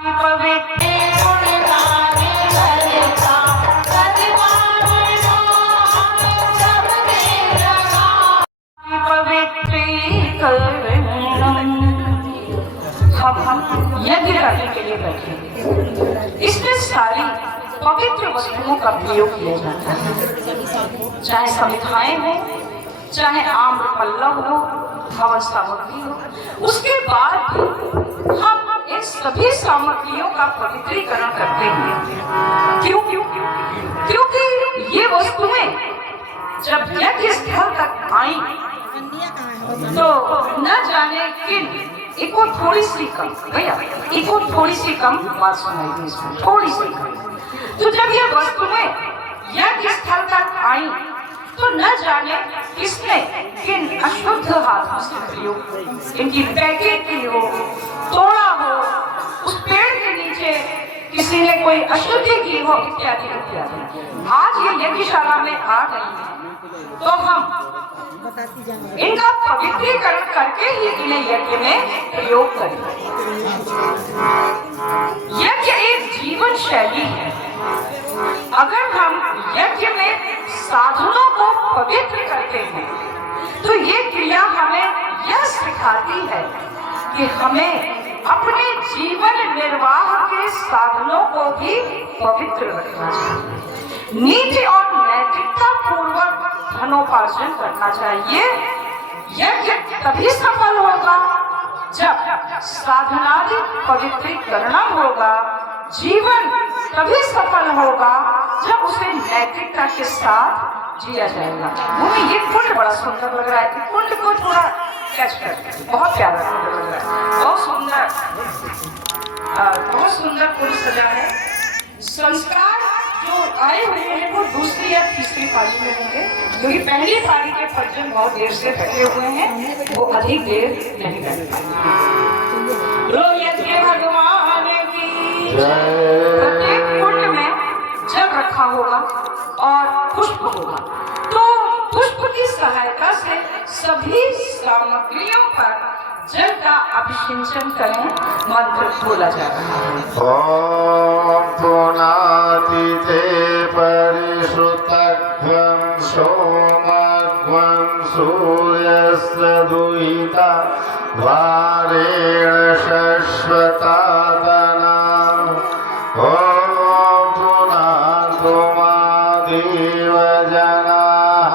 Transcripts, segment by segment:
हम यज्ञ करने के लिए बैठे, इसमें सारी पवित्र वस्तुओं का प्रयोग किया जाता है, चाहे समिधाएं हो, चाहे आम्र पल्लव हो, हवन सामग्री हो। उसके बाद हम इन सभी सामग्रियों का पवित्रीकरण करते हैं। क्यों? क्योंकि ये वस्तुएं जब यज्ञ स्थल तक आई तो न जाने किन इको थोड़ी सी कम, भैया इको थोड़ी सी कम बात सुनाई दी इसमें, थोड़ी सी कम। तो जब ये वस्तुएं यज्ञ स्थल तक आई तो न जाने किसने किन अशुद्ध हाथों से प्रयोग, इनकी पैकेट की हो, तोड़ा हो, उस पेड़ के नीचे किसी ने कोई अशुद्धि की हो, इत्यादि इत्यादि। आज ये यज्ञशाला में आ गई है तो हम इनका पवित्रीकरण करके ही इन्हें यज्ञ में प्रयोग करें। यज्ञ एक जीवन शैली है। अगर हम यज्ञ में साधनों को पवित्र करते हैं तो ये क्रिया हमें यह सिखाती है कि हमें अपने जीवन निर्वाह के साधनों को भी पवित्र रखना चाहिए, नीति और नैतिकता पूर्वक धनोपार्जन करना चाहिए। यज्ञ तभी सफल होगा जब साधनादि पवित्रीकरण होगा, जीवन तभी सफल होगा जब उसे नैतिकता के साथ जिया जाएगा। ये कुंड बड़ा सुंदर लग रहा है, कुंड को थोड़ा कैच कर, बहुत प्यारा कुंड लग रहा है, बहुत सुंदर कुंड सजा है। संस्कार जो आए हुए हैं वो दूसरी या तीसरी पाली में होंगे, क्योंकि पहली पाली के परिजन बहुत देर से बैठे हुए हैं, वो अधिक देर नहीं बैठ पाएंगे। भगवान की प्रत्येक कुंड में जल रखा होगा और पुष्प होगा, तो पुष्प की सहायता से सभी सामग्रियों पर जल का अभिषेचन करें, मंत्र बोला जा रहा है। ओम पुनातिते परिश्रुतघ्नं सोमघ्नं सूर्यस्य दुहिता वारेण शश्वतादना। ओम पुनातु मा देवजनाः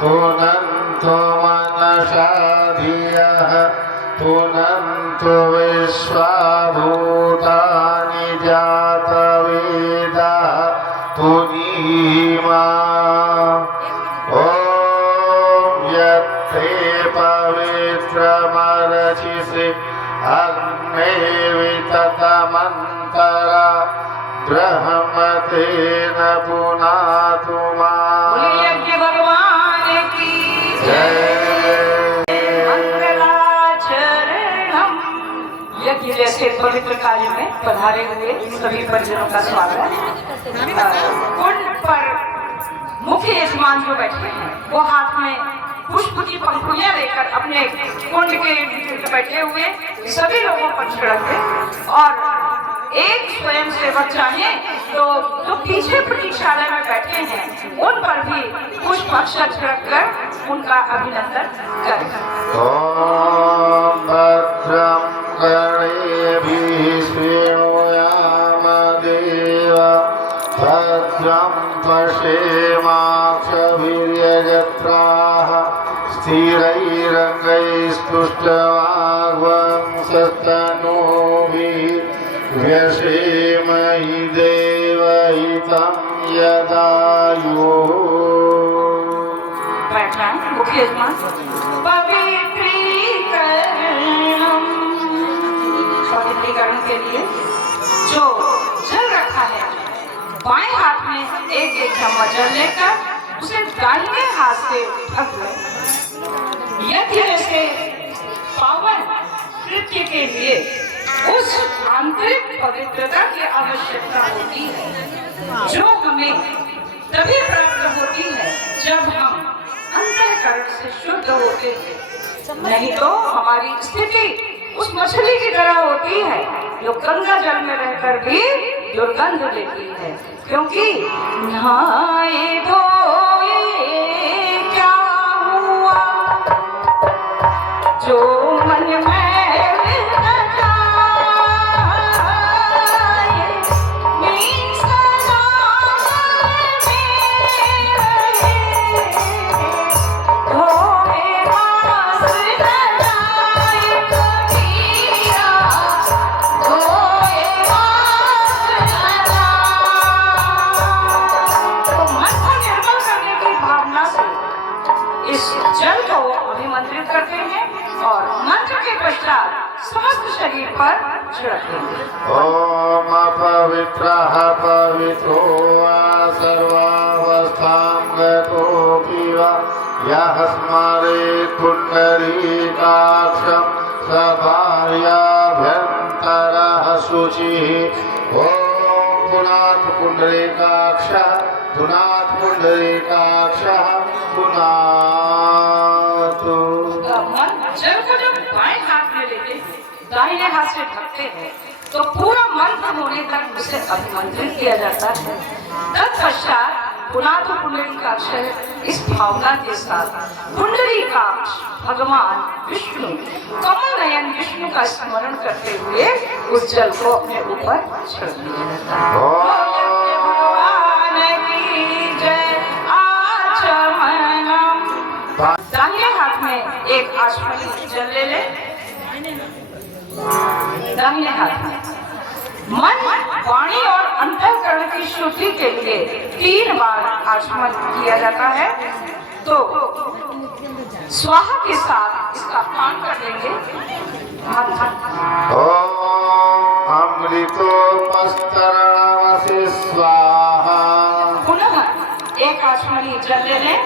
पुनन्तु मनसा धियः पुनन्तु विश्वा भूतानि जातवेदः पुनीमा। ओम यत्ते पवित्रमर्चिषि अग्ने विततमन्तरा ब्रह्मतेन पुनातु मा। यज्ञ भगवान की जय। यज्ञ जैसे पवित्र कार्य में पधारे हुए सभी परिजनों का स्वागत। कुंड पर मुख्य यजमान जो बैठे हैं वो हाथ में पुष्प की पंखुड़ियां लेकर अपने कुंड के बैठे हुए सभी लोगों पर छिड़के, और एक स्वयं सेवक चाहे तो जो पीछे प्रतीक्षालय में बैठे हैं उन पर भी पुष्प अक्षत छिड़क कर उनका अभिनंदन करें। ओम भद्रं कर्णेभिः शृणुयाम देवा, भद्रं पश्येमाक्षभिर्यजत्राः स्थिरैरङ्गैस्तुष्टवाग्वंशस्तनूभिः व्यसेमहि देवहितं यदायुः। बैठना है मुख्य यजमान। पवित्रीकरण के लिए जो जल रखा है बाएं हाथ में एक एक चम्मच जल लेकर उसे दाहिने हाथ से ढक लो। यज्ञ जैसे पावन कृत्य के लिए उस आंतरिक पवित्रता की आवश्यकता होती है जो हमें तभी प्राप्त होती है जब हम अंतःकरण से शुद्ध होते हैं, नहीं तो हमारी स्थिति उस मछली की तरह होती है जो गंगा जल में रहकर भी दुर्गंध लेती है, क्योंकि नहाए धोए क्या हुआ जो मन में जल को अभिमंत्रित करते हैं और मंत्र के पश्चात समस्त शरीर पर छिड़कते हैं। ओम अपवित्रः पवित्रो वा सर्वावस्थां गतोऽपि वा यः स्मरेत् पुण्डरीकाक्षं स भार्याभ्यन्तरः शुचिः। ॐ पुनाथ पुण्डरीकाक्षः पुनाथ पुण्डरीकाक्षः पुनाथ। जल को जब बाएं हाथ में लेते हैं, दाहिने हाथ से ढकते हैं, तो पूरा मंत्र होने तक उसे अभिमंत्रित किया जाता है। तत्पश्चात पुनाथ पुंडरीकाक्ष इस भावना के साथ पुंडरीकाक्ष भगवान विष्णु कमल नयन विष्णु का स्मरण करते हुए उस जल को अपने ऊपर छिड़क दिया जाता है। भगवान की जय। आचमनम। दाहिने हाथ में एक आचमनी जल ले ले। दाहिने हाथ में मन, वाणी और अंतःकरण की शुद्धि के लिए 3 बार आचमन किया जाता है। तो स्वाहा के साथ इसका पान कर लेंगे। ओम अमृतोपस्तरणमसि स्वाहा। पुनः एक आचमनी जल ले लें।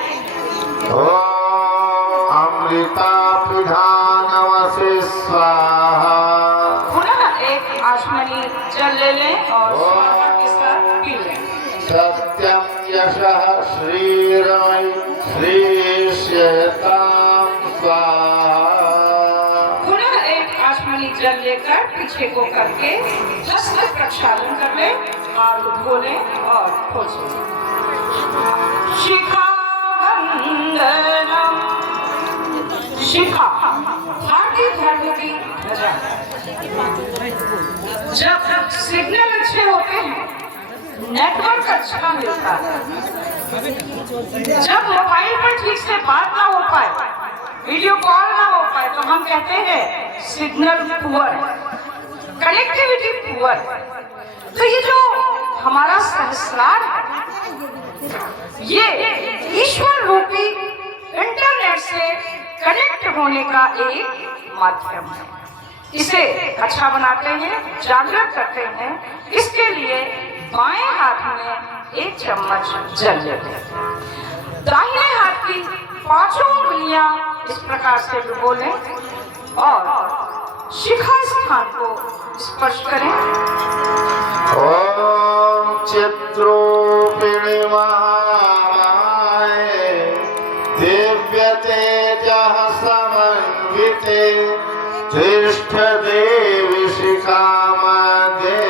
ओम अमृतापिधानमसि स्वाहा। पुनः एक आचमनी जल ले लें और स्वाहा के साथ पी लें। सत्यं यशः श्रीरमय श्रीश्यतां स्वाहा। पुनः एक आचमनी जल लेकर पीछे को करके हस्त प्रक्षालन कर लें, हाथ धो लें और खोज लें। शिखा वंदनम। शिखा भारतीय धर्म की ध्वजा। जब सिग्नल अच्छे होते हैं, नेटवर्क अच्छा मिलता है, जब मोबाइल पर ठीक से बात ना हो पाए, वीडियो कॉल ना हो पाए, तो हम कहते हैं सिग्नल पुअर, कनेक्टिविटी पुअर। तो ये जो हमारा सहस्रार है, ये ईश्वर रूपी इंटरनेट से कनेक्ट होने का एक माध्यम है। इसे अच्छा बनाते हैं, जागृत करते हैं। इसके लिए बाएं हाथ में 1 चम्मच जल लेते हैं। दाहिने हाथ की 5 उंगलियां इस प्रकार से डुबो लें और शिखा स्थान को स्पर्श करें। ओम चित्रूपिणी महामाये दिव्य तेजः समन्विते ज्येष्ठ देवी शिखामध्ये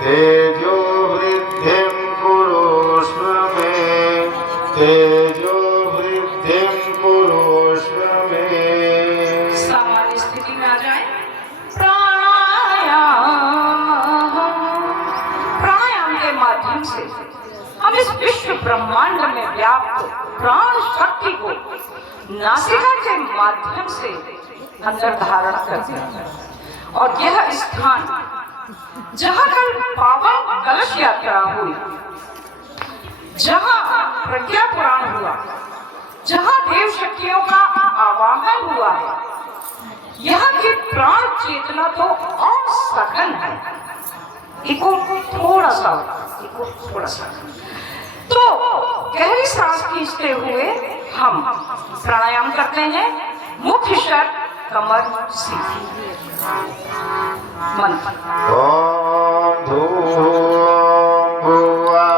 तेजो वृद्धिं कुरुष्व मे तेजो वृद्धिं कुरुष्व मे। सामान्य स्थिति में आ जाए। प्राणायाम। प्राणायाम के माध्यम से हम इस विश्व ब्रह्मांड में व्याप्त प्राण शक्ति को नासिका के माध्यम से अंदर धारण करते हैं। और यह स्थान जहाँ कल पावन कलश यात्रा हुई, जहाँ प्रज्ञा पुराण हुआ, जहाँ देव शक्तियों का आवाहन हुआ है, यहाँ की प्राण चेतना तो और सघन है। इको थोड़ा सा तो गहरी सांस खींचते हुए हम प्राणायाम करते हैं। मुख्य शर्त कमर सीधी। मंत्र। ओम धूम भुवा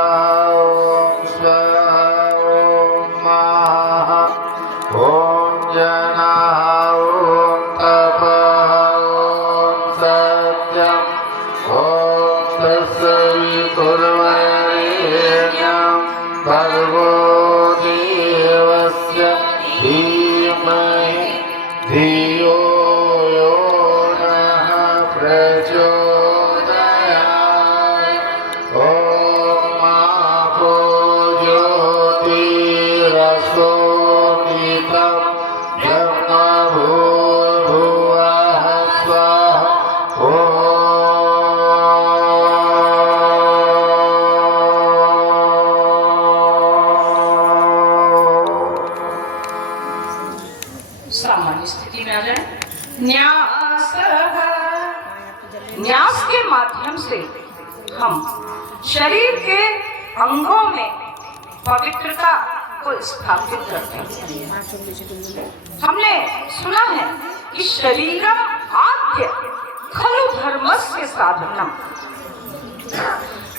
ओम स्वः ओम महा ओम जनः ओम तपः माध्यम से हम शरीर के अंगों में पवित्रता को स्थापित करते हैं। हमने सुना है कि शरीरम आद्य खलु धर्मस्य साधनम।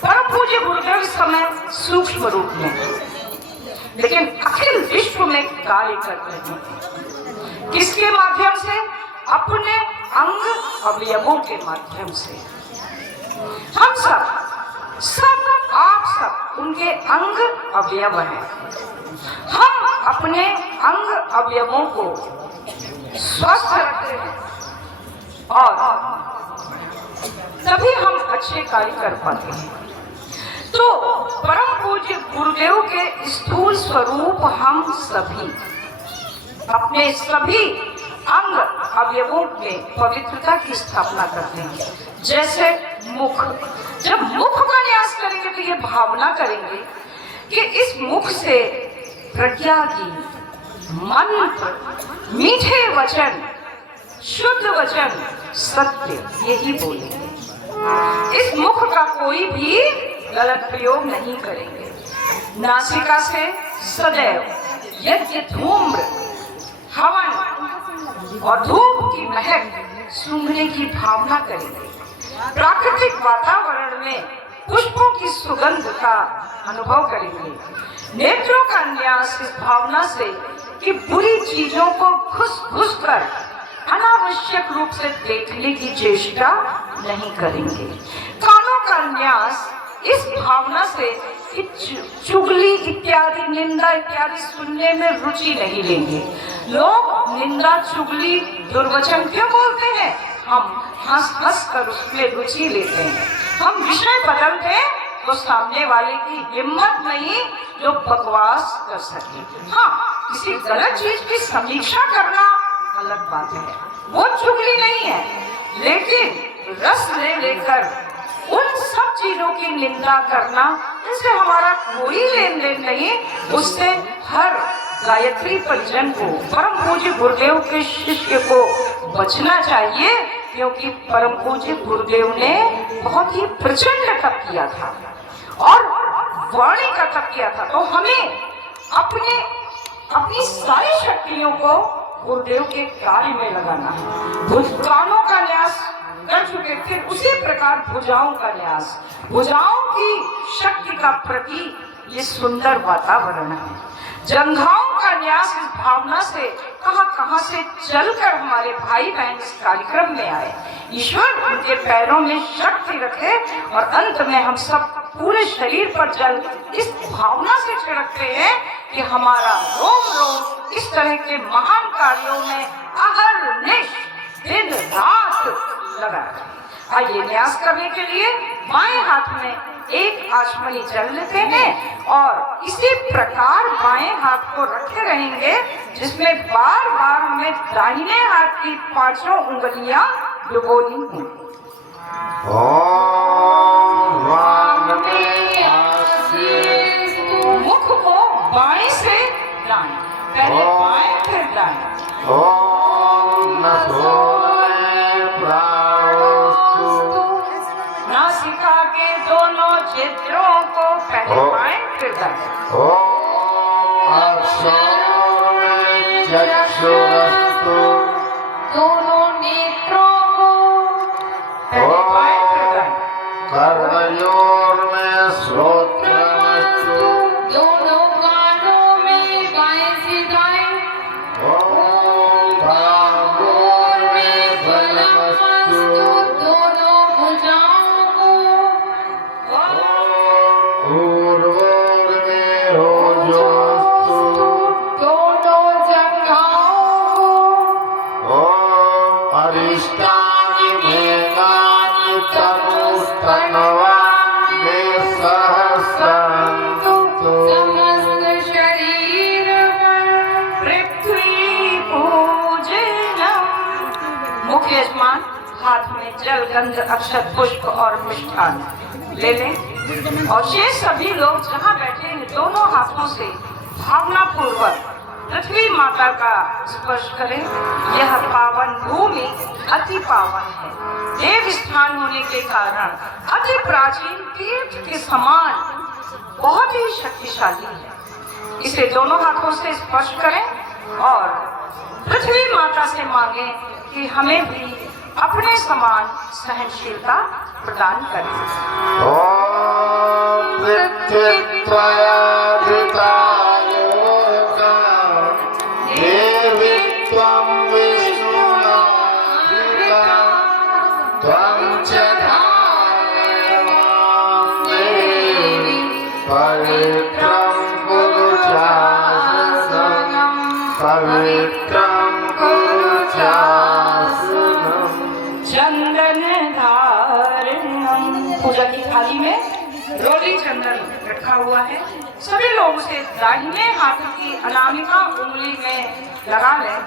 परम पूज्य गुरुदेव इस समय सूक्ष्म रूप में लेकिन अखिल विश्व में कार्य कर रहे हैं। किसके माध्यम से? अपने अंग अवयवों के माध्यम से। हम सब आप सब उनके अंग अवयव हैं। हम अपने अंग अवयवों को स्वस्थ रखते हैं और तभी हम अच्छे कार्य कर पाते हैं। तो परम पूज्य गुरुदेव के स्थूल स्वरूप हम सभी अपने सभी अंग अवयवों में पवित्रता की स्थापना करते हैं। जैसे मुख, जब मुख का न्यास करेंगे तो ये भावना करेंगे कि इस मुख से प्रज्ञा की, मंत्र, मीठे वचन, शुद्ध वचन, सत्य यही बोलेंगे। इस मुख का कोई भी गलत प्रयोग नहीं करेंगे। नासिका से सदैव यज्ञ, धूम्र, हवन और धूप की महक सूंघने की भावना करेंगे। प्राकृतिक वातावरण में पुष्पों की सुगंध का अनुभव करेंगे। नेत्रों का न्यास इस भावना से कि बुरी चीजों को घुस कर अनावश्यक रूप से देखने की चेष्टा नहीं करेंगे। कानों का न्यास इस भावना से कि चुगली इत्यादि, निंदा इत्यादि सुनने में रुचि नहीं लेंगे। लोग निंदा, चुगली, दुर्वचन क्यों बोलते हैं? हम हंस कर उसमें रुचि लेते हैं। हम विषय बदलते तो सामने वाले की हिम्मत नहीं जो बकवास कर सके। हाँ, किसी गलत चीज की समीक्षा करना अलग बात है, वो चुगली नहीं है, लेकिन रस लेकर उन सब चीजों की निंदा करना, इससे हमारा कोई लेन देन नहीं। उससे हर गायत्री परिजन को, परम पूज्य गुरुदेव के शिष्य को बचना चाहिए, क्योंकि परम पूज्य गुरुदेव ने बहुत ही प्रचंड तप किया था और वाणी का तप किया था। तो हमें अपनी सारी शक्तियों को गुरुदेव के कार्य में लगाना है। कानों का न्यास कर चुके, फिर उसी प्रकार भुजाओं का न्यास। भुजाओं की शक्ति का प्रतीक ये सुंदर वातावरण है। जंघाओं का न्यास इस भावना से कहां से चलकर हमारे भाई बहन इस कार्यक्रम में आए। ईश्वर उनके पैरों में शक्ति रखे और अंत में हम सब पूरे शरीर पर जल इस भावना से छिड़कते हैं कि हमारा रोम रोम इस तरह के महान कार्यों में अहरनिश दिन रात लगा। आइए न्यास करने के लिए बाएं हाथ में एक आचमनी जल लेते हैं और इसी प्रकार बाएं हाथ को रखे रहेंगे, जिसमें बार बार हमें दाहिने हाथ की 5 उंगलियां डुबोनी हैं। मुख को बाएं से दाएं, पहले बाएं फिर दाएं। नासिका के दोनों छिद्रों को पहले बाएं फिर दाएं। दोनों नेत्रों को पहले बाएं फिर दाएं। कर्णयोर में श्रोत्रमस्तु, दोनों कानों में बाएं से दाएं। बाहों में बलमस्तु, दोनों भुजाओं को। पूर्वोर में रोजोस्तु, दोनों जंघाओं को। अरिष्टानि भेदानि तनुस्तनवानि सहस्रन्तु, समस्त शरीर पर पृथ्वी पूजनम। मुख्य यजमान हाथ में जल, गंध, अक्षत, पुष्प और मिष्ठान ले लें और शेष सभी लोग जहाँ बैठे हैं दोनों हाथों से भावना पूर्वक पृथ्वी माता का स्पर्श करें। यह पावन भूमि अति पावन है, देव स्थान होने के कारण अति प्राचीन तीर्थ के समान बहुत ही शक्तिशाली है। इसे दोनों हाथों से स्पर्श करें और पृथ्वी माता से मांगे कि हमें भी अपने समान सहनशीलता प्रदान करें। पूजा की थाली में रोली चंदन रखा हुआ है। सभी लोग उसे दाहिने हाथ की अनामिका उंगली में लगा लें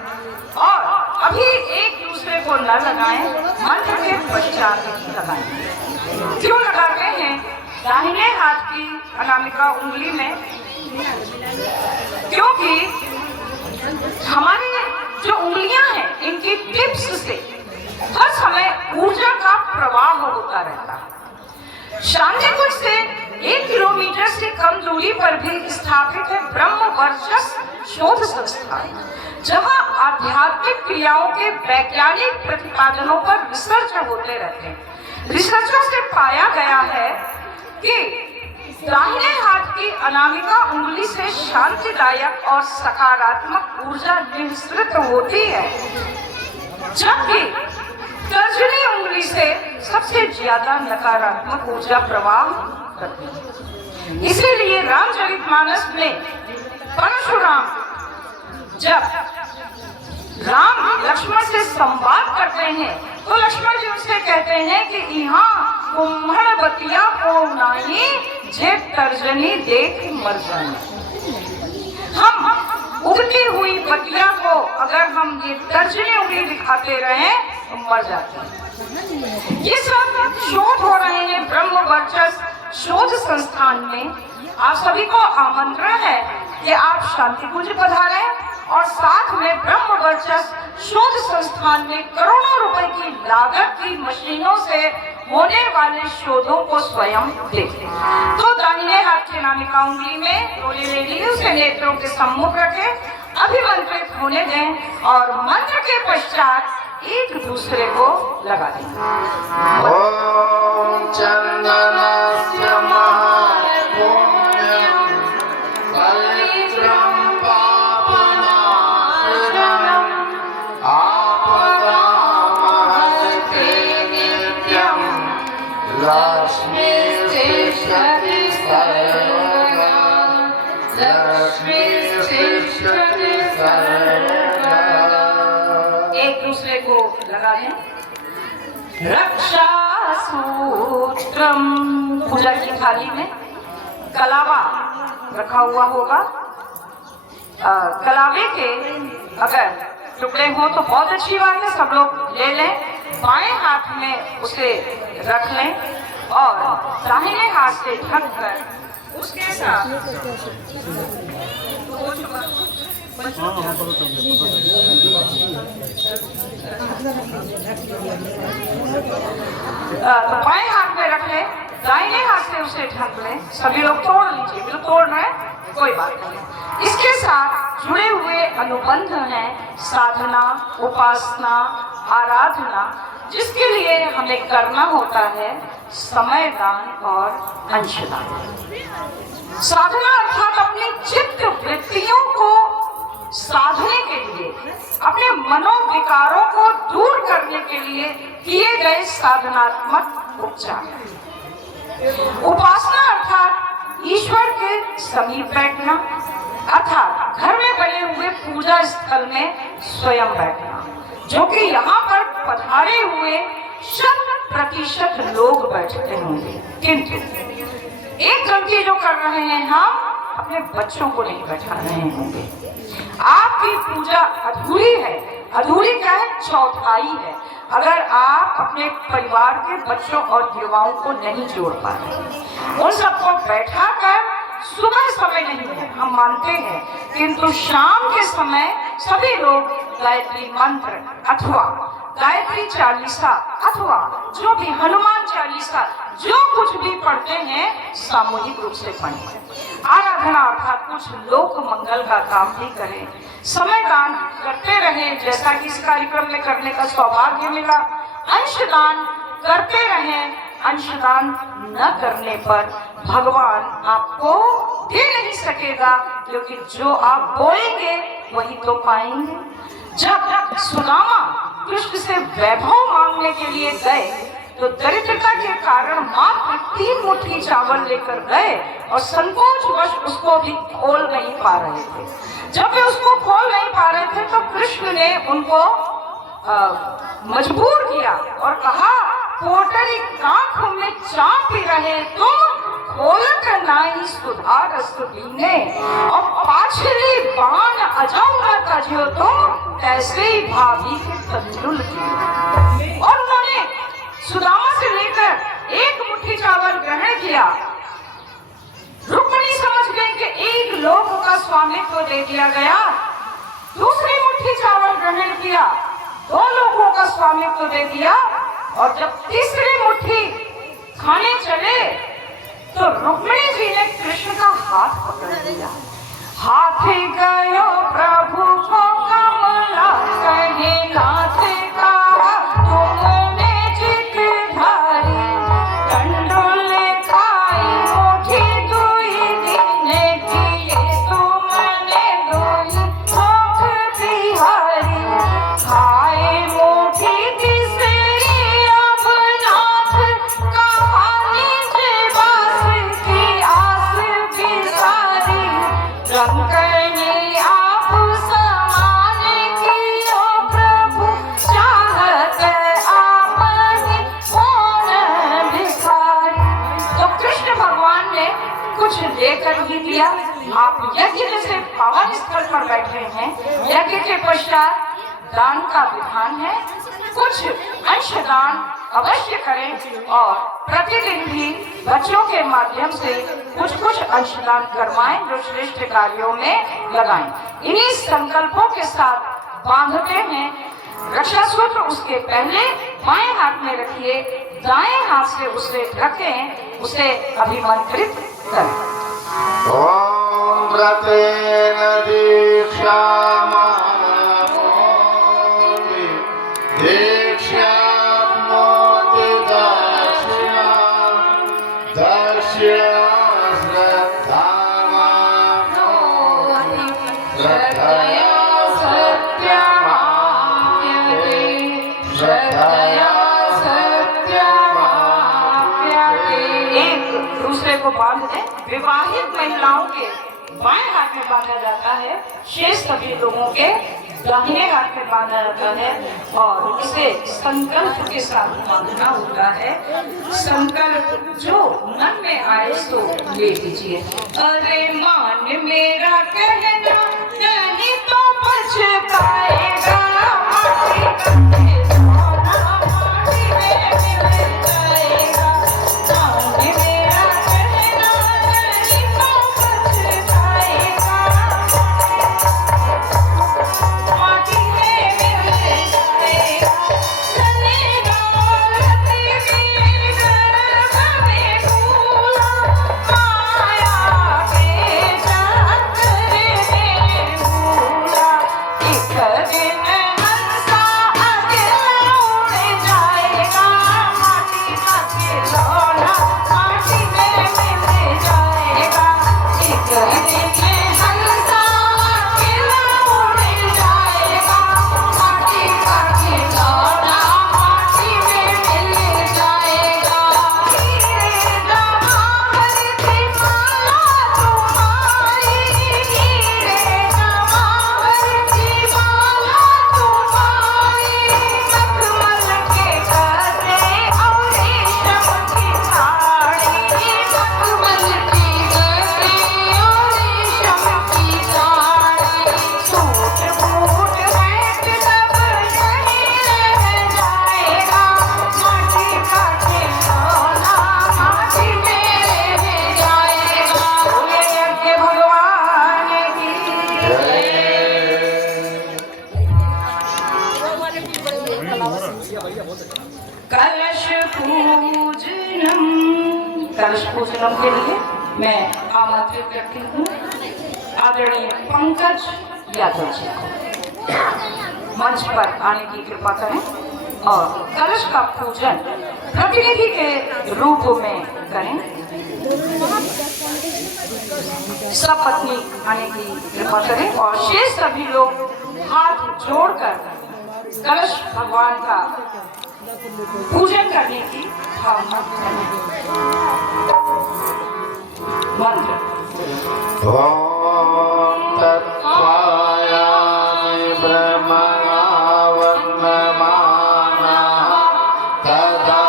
और अभी एक दूसरे को न लगाएं, मंत्र के पश्चात लगाएं। क्यों लगाते हैं दाहिने हाथ की अनामिका उंगली में? क्योंकि हमारी जो उंगलियां हैं इनकी टिप्स से हर समय ऊर्जा का प्रवाह होता रहता है। शांतिपुर से 1 किलोमीटर से कम दूरी पर भी स्थापित है ब्रह्म वर्चस्व शोध संस्थान, जहां आध्यात्मिक क्रियाओं के वैज्ञानिक प्रतिपादनों पर रिसर्च होते रहते हैं। रिसर्चों से पाया गया है कि दाहिने हाथ की अनामिका उंगली से शांतिदायक और सकारात्मक ऊर्जा निःसृत होती है, जबकि तर्जनी उंगली से सबसे ज्यादा नकारात्मक ऊर्जा प्रवाह करती है। इसीलिए रामचरितमानस में परशुराम जब राम लक्ष्मण से संवाद करते हैं तो लक्ष्मण जी उनसे कहते हैं कि यहाँ कुम्हड़ बतिया को नाही जे तर्जनी देख मर जाए। हम उगती हुई बतिया को अगर हम ये तर्जनी उंगली दिखाते रहे तो मर जाते हैं। ये सब शोध हो रहे हैं ब्रह्म वर्चस्व शोध संस्थान में। आप सभी को आमंत्रण है कि आप शांति कुंज पधारें और साथ में ब्रह्म वर्चस्व शोध संस्थान में करोड़ों रुपए की लागत की मशीनों से होने वाले शोधों को स्वयं देखें। तो दाहिने हाथ की अनामिका उंगली में रोली ले ली, उसे नेत्रों के सम्मुख रखें, अभिमंत्रित होने दें और मंत्र के पश्चात एक दूसरे को लगा दें। ओम चंदनस्य महापुण्यं पवित्रं पापनाशनं आपदामहर्ते नित्यं लक्ष्मी तिष्ठति सर्वदा लक्ष्मी तिष्ठति सर्वदा। एक दूसरे को लगा दें। रक्षा सूत्रम पूजा की थाली में कलावा रखा हुआ होगा। कलावे के अगर टुकड़े हो तो बहुत अच्छी बात है, सब लोग ले लें। बाएं हाथ में उसे रख लें और दाहिने हाथ से ढककर उसके साथ बाएं हाथ में रख ले, दाहिने हाथ से उसे ढक ले। सभी लोग तोड़ लीजिए, बिल्कुल तोड़ रहे हैं कोई बात नहीं। इसके साथ जुड़े हुए अनुबंध हैं साधना, उपासना, आराधना, जिसके लिए हमें करना होता है समय दान और अंशदान। साधना अर्थात अपनी चित्त वृत्तियों को साधने के लिए, अपने मनोविकारों को दूर करने के लिए किए गए साधनात्मक उपचार। उपासना अर्थात ईश्वर के समीप बैठना, अर्थात घर में बने हुए पूजा स्थल में स्वयं बैठना, जो कि यहाँ पर पधारे हुए 100% लोग बैठते होंगे। किंतु एक गलती जो कर रहे हैं, हम अपने बच्चों को नहीं बैठा रहे होंगे। आपकी पूजा अधूरी है। अधूरी क्या है? चौथाई है। अगर आप अपने परिवार के बच्चों और युवाओं को नहीं जोड़ पा रहे, उन सबको बैठा कर सुबह समय नहीं है, हम मानते हैं, किंतु शाम के समय सभी लोग गायत्री मंत्र अथवा गायत्री चालीसा अथवा जो भी हनुमान चालीसा जो कुछ भी पढ़ते हैं सामूहिक रूप से पढ़ें। आराधना अर्थात कुछ लोक मंगल का काम भी करें, समय दान करते रहें, जैसा कि इस कार्यक्रम में करने का सौभाग्य मिला। अंशदान करते रहें, अंशदान न करने पर भगवान आपको दे नहीं सकेगा, क्योंकि जो आप बोएंगे वही तो पाएंगे। जब सुदामा कृष्ण से वैभव मांगने के लिए गए तो दरिद्रता के कारण मात्र 3 मुट्ठी चावल लेकर गए और संकोचवश उसको भी खोल नहीं पा रहे थे। जब वे उसको खोल नहीं पा रहे थे तो कृष्ण ने उनको मजबूर किया और कहा, पोटरी कांख में चाप ही रहे तुम, खोलत नाई सुधार सुदीने, और पाछली बाण अजाऊंगा तजियो तुम, ऐसे ही भाभी के तंदुल की। और उन्होंने सुदामा से लेकर 1 मुट्ठी चावल ग्रहण किया। रुक्मिणी समझ गई कि 1 लोक का स्वामित्व दे दिया गया। दूसरी मुट्ठी चावल ग्रहण किया, 2 लोगों का स्वामित्व दे दिया। और जब तीसरी मुट्ठी खाने चले तो रुक्मिणी जी ने कृष्ण का हाथ पकड़ लिया। हाथ गयो प्रभु को कमला, कहे नाथ का तुमने चित धारी, कंडोल खाई मुट्ठी दुई दीने, किए तुमने दुई मुख बिहारी, खाए मुट्ठी तीसरी अब नाथ, कहानी बास की आस बिसारी, रंगनी आप समान कियो प्रभु, चाहत आपनी कौन भिखारी। तो कृष्ण भगवान ने कुछ लेकर ही दिया। आप यज्ञ जैसे पावन स्थल पर बैठे हैं, यज्ञ के पश्चात दान का विधान है। कुछ अंशदान अवश्य करें और प्रतिदिन भी बच्चों के माध्यम से कुछ अंशदान करवाएं, जो श्रेष्ठ कार्यों में लगाएं। इन्हीं संकल्पों के साथ बांधते हैं। रक्षा सूत्र उसके पहले बाएं हाथ में रखिए, दाएं हाथ से उसे ढकें, उसे अभिमंत्रित करें। ओम व्रतेन दीक्षा को बांध दें। विवाहित महिलाओं के बाएं हाथ में बांधा जाता है, शेष सभी लोगों के दाहिने हाथ में बांधा जाता है और इसे संकल्प के साथ बांधना होता है। संकल्प जो मन में आए तो ले लीजिए। अरे मान मेरा कहना नहीं तो पछताएगा, कलश पूजनम के लिए मैं आमंत्रित करती हूँ आदरणीय पंकज यादव जी को मंच पर आने की कृपा करें और कलश का पूजन प्रतिनिधि के रूप में करें। सपत्नी आने की कृपा करें और शेष सभी लोग हाथ जोड़कर कलश भगवान का पूजन करने की भावना करें। मंत्र ओम तत्त्वायामि ब्रह्मणावन्नमानः तदा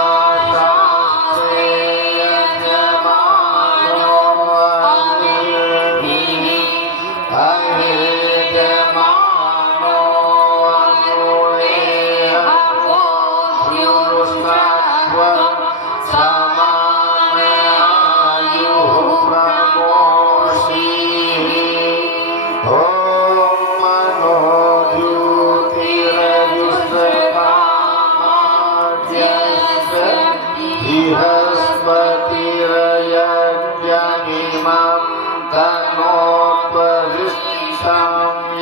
शास्त्रे यजमानो अनिर्भिः अयजमानो अनुरेह द्युष्णत्वं समानयायुः प्रमोषीः। ॐ मनोद्युतिरजुष्टकामाद्यस्य बृहस्पतिरयज्ञमिमं तनोत्परिष्ठं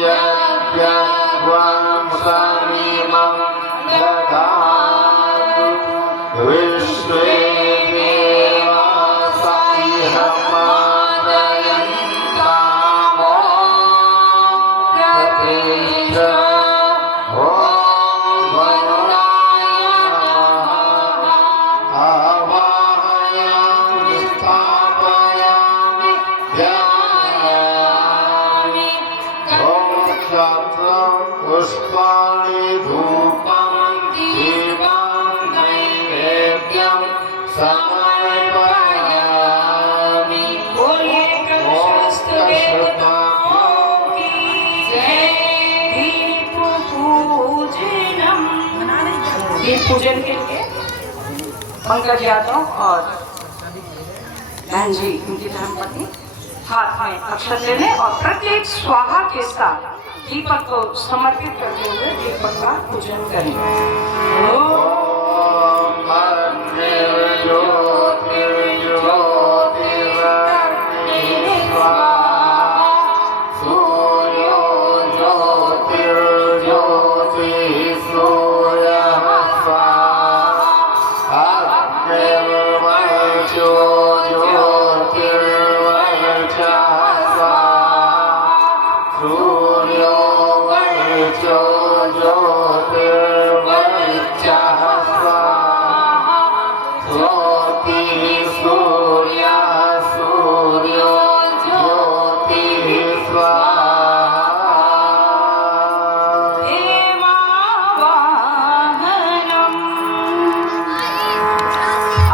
यज्ञं समिमं ददातु विश्वे देवाः इह मादयन्तामो प्रतिष्ठ। ॐ वरुणाय नमः आवाहयामि स्थापयामि ध्यायामि। ॐ छत्रं पुष्पाणि धूपं दीपं नैवेद्यं समर्पयामि। बोलिए कलशस्थ देवताओं की जय। दीप पूजनम। दीप पूजन के लिए पंकज यादव और बहन जी उनकी धर्मपत्नी हाथ में अक्षत ले लें और प्रत्येक स्वाहा के साथ दीपक को समर्पित करते हुए दीपक का पूजन करें। ओम ॐ अग्निर्ज्योतिर्ज्योतिरग्निः स्वाहा सूर्यो ज्योतिर्ज्योतिः सूर्यः स्वाहा अग्निर्वचो ज्योतिर्वचः स्वाहा सूर्यो वचो ज्योतिर्वचः स्वाहा ज्योतिः सूर्यः सूर्यो ज्योतिः स्वाहा। देवावाहनम।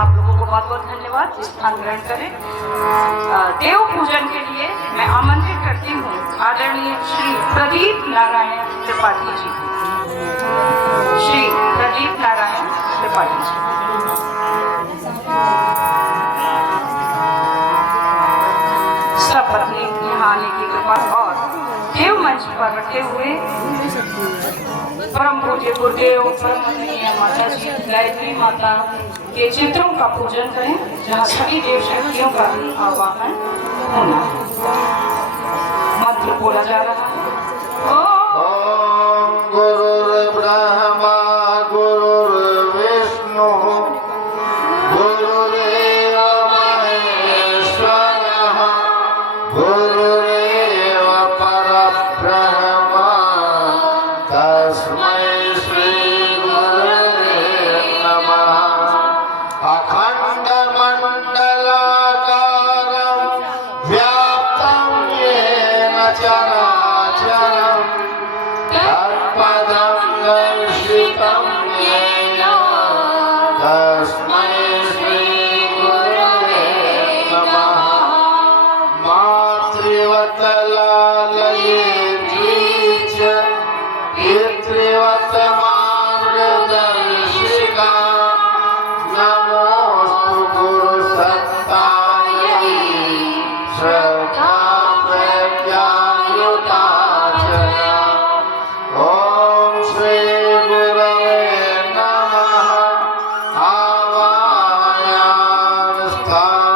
आप लोगों को बहुत बहुत धन्यवाद। स्थान ग्रहण करें। देव पूजन के लिए मैं आमंत्रित करती हूँ आदरणीय श्री प्रदीप नारायण त्रिपाठी जी को। श्री प्रदीप नारायण त्रिपाठी जी सपत्नी यहाँ आने की कृपा और देव मंच पर रखे हुए परम पूज्य गुरुदेव परम पूजनीय माता जी गायत्री माता के चित्रों का पूजन करें जहाँ सभी देव शक्तियों का भी आवाहन होना है। मंत्र बोला जा रहा है। ओम ॐ गुरुर्ब्रह्मा गुरुर्विष्णुः गुरुरेव महेश्वरः गुरुरेव परब्रह्म तस्मै श्रीगुरवे नमः। अखण्डमण्डलाकारं व्याप्तं येन चराचरम् तत्पदं दर्शितं येन तस्मै श्रीगुरवे नमः। मातृवतलालये द्विज पितृवत मार्गदर्शिका नमोऽस्तु गुरुसत्तायै श्रद्धा प्रज्ञायुताचना। ॐ श्रीगुरवे नमः आवाहयामि स्थापयामि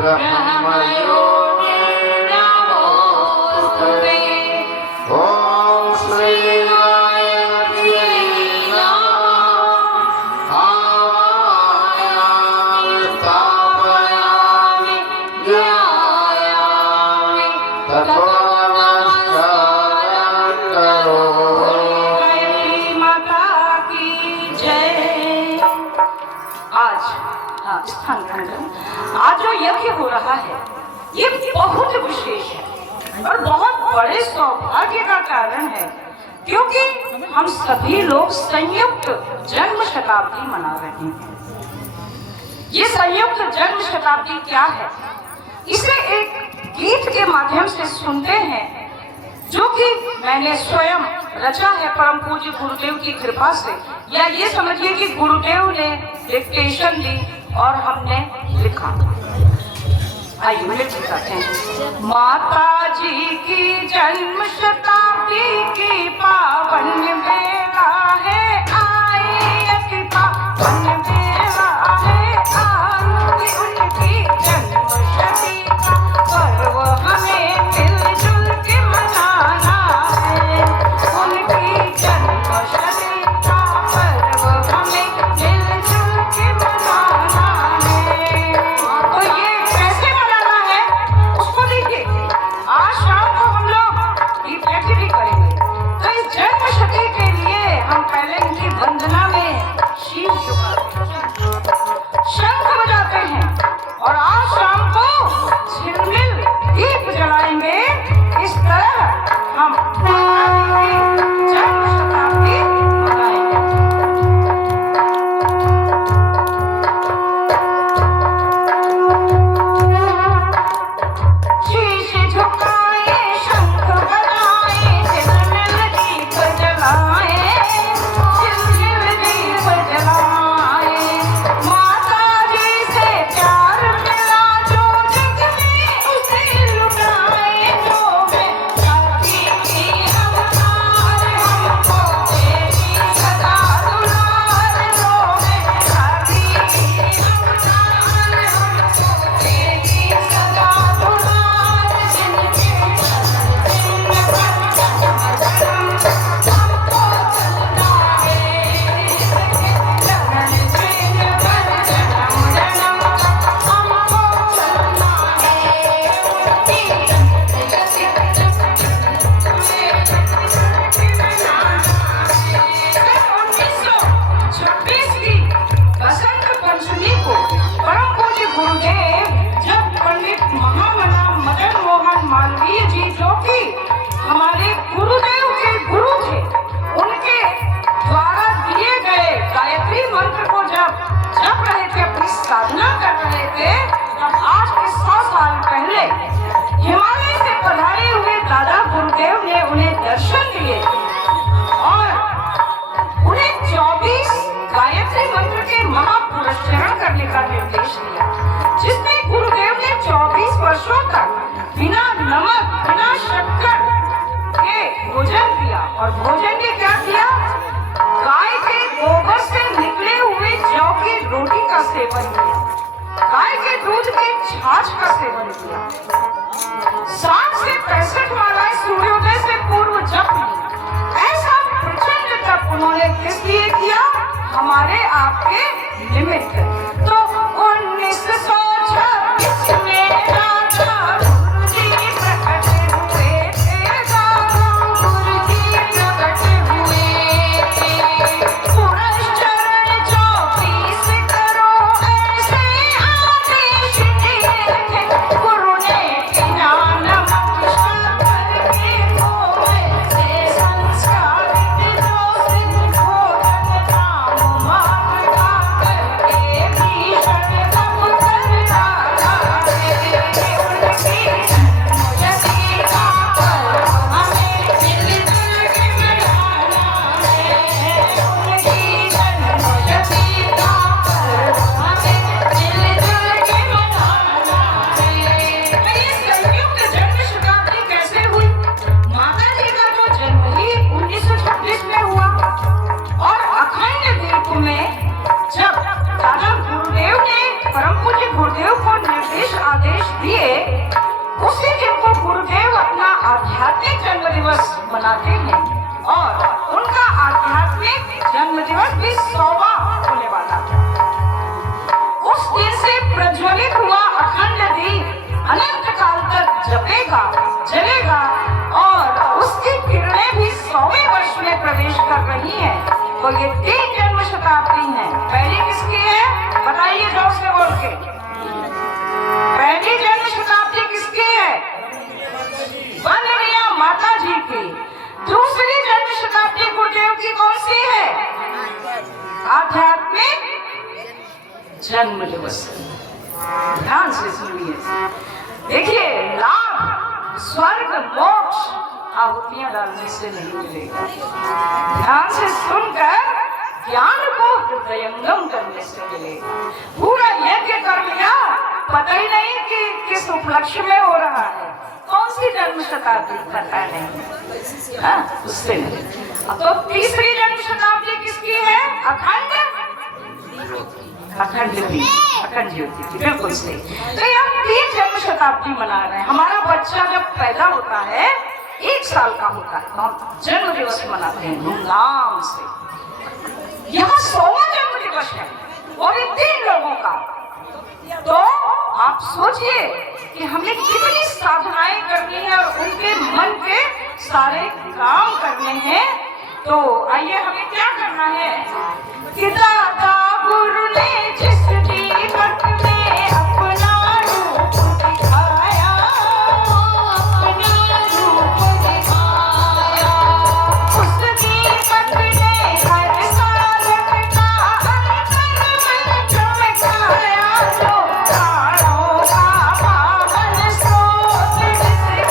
ब्रह्मयोनिर्नमोस्तुते। ॐ श्री गायत्री नमः। आवाहयामि स्थापयामि ध्यायामि ततो नमस्कारं करोमि। गायत्री माता की जय। आज स्थान ग्रहण करें। आज जो यज्ञ हो रहा है ये बहुत विशेष है और बहुत बड़े सौभाग्य का कारण है, क्योंकि हम सभी लोग संयुक्त जन्म शताब्दी मना रहे हैं। ये संयुक्त जन्म शताब्दी क्या है, इसे एक गीत के माध्यम से सुनते हैं, जो कि मैंने स्वयं रचा है परम पूज्य गुरुदेव की कृपा से, या ये समझिए कि गुरुदेव ने डिक्टेशन दी और हमने लिखा। आइए लिखते हैं। माता जी की जन्म शताब्दी की पावन बेला है आई, अति पावन बेला है आई। उनकी जन्म शती का पर्व हमें मिलजुल के मनाना है। उनकी जन्म शती का पर्व हमें मिलजुल के मनाना है। तो ये कैसे मनाना है उसको देखिए। आज शाम को हम लोग दीप भी करेंगे। तो इस जन्म शती के लिए हम पहले इनकी वंदना में शीश झुकाते हैं, शंख बजाते हैं और आज शाम को झिलमिल दीप जलाएंगे। इस तरह हम जन्म शताब्दी मनाएंगे। शीश झुकाए, शंख बजाए, झिलमिल दीप जलाए, झिलमिल दीप जलाए। माता जी से प्यार मिला जो जग में उसे लुटाए। जो मैं साथी की अवतार हमको तेरी सदा दुलार। जो मैं साथी की अवतार हमको तेरी सदा दुलार। जिनके हमको चलना है चरण चिन्ह पर जन्म जन्म हमको चलना है। उनकी जन्मतिथि 1926 की बसंत पंचमी को परम पूज्य गुरुदेव जब पंडित महामना मदन मोहन मालवीय जी, जो कि हमारे गुरुदेव के गुरु थे, उनके द्वारा दिए गए गायत्री मंत्र को जब जप रहे थे, अपनी साधना कर रहे थे, तब आज के 100 साल पहले हिमालय से पधारे हुए दादा गुरुदेव ने उन्हें दर्शन दिए और उन्हें 24 गायत्री मंत्र के महापुरस्चरण करने का निर्देश दिया, जिसमें गुरुदेव ने 24 वर्षों तक बिना नमक बिना शक्कर के भोजन किया। और भोजन में क्या किया? गाय के गोबर से निकले हुए जौ की रोटी का सेवन किया, गाय के दूध के छाछ का सेवन किया, 60 से 65 मालाएं सूर्योदय से पूर्व जप ली। ऐसा प्रचंड तप उन्होंने किस लिए किया? हमारे आपके निमित्त। तो 1926 में राजा गुरुजी प्रकट हुए थे। राजा गुरुजी प्रकट हुए थे। पुरस्चरण 24 करो ऐसे आदेश दिए थे। गुरु ने बिना नमक शक्कर के खोए से संस्कारित जो सिद्ध भोजन नाम मात्र का करके भीषण तप कर इसलिए उसी दिन को गुरुदेव अपना आध्यात्मिक जन्म दिवस मनाते हैं और उनका आध्यात्मिक जन्म दिवस भी 100वां होने वाला है। उस दिन से प्रज्वलित हुआ अखंड दीप अनंत काल तक जपेगा, जलेगा और उसकी किरणें भी 100वें वर्ष में प्रवेश कर रही हैं। तो ये 3 जन्म शताब्दी है। पहली किसकी है बताइए जोर से बोल के। पहली जन्म शताब्दी किसकी है? वंदनीय माता जी की। दूसरी जन्म शताब्दी गुरुदेव की कौन सी है? आध्यात्मिक जन्म दिवस। ध्यान से सुनिए, देखिए लाभ स्वर्ग मोक्ष आहुतियां डालने से नहीं मिलेगा, ध्यान से सुनकर ज्ञान को हृदयंगम करने से मिलेगा। पूरा यज्ञ कर लिया, पता ही नहीं कि किस उपलक्ष्य में हो रहा है, कौन सी जन्म शताब्दी पता नहीं, उससे नहीं। अब तो तीसरी जन्म शताब्दी किसकी है? अखंड ज्योति, अखंड ज्योति की, बिल्कुल सही। तो ये हम 3 जन्म शताब्दी मना रहे हैं। हमारा बच्चा जब पैदा होता है 1 साल का होता है तो हम जन्म दिवस मनाते हैं धूमधाम से। यहाँ 100वां जन्म दिवस है और 3 लोगों का। तो आप सोचिए कि हमें कितनी साधनाएं करनी है और उनके मन के सारे काम करने हैं। तो आइए हमें क्या करना है कि दाता गुरु ने जिस दीपक में अपना रूप दिखाया, अपना रूप दिखाया, उस दीपक ने हर साधक का अंतर मन चमकाया। तो प्राणों का पावन स्रोत जिसकी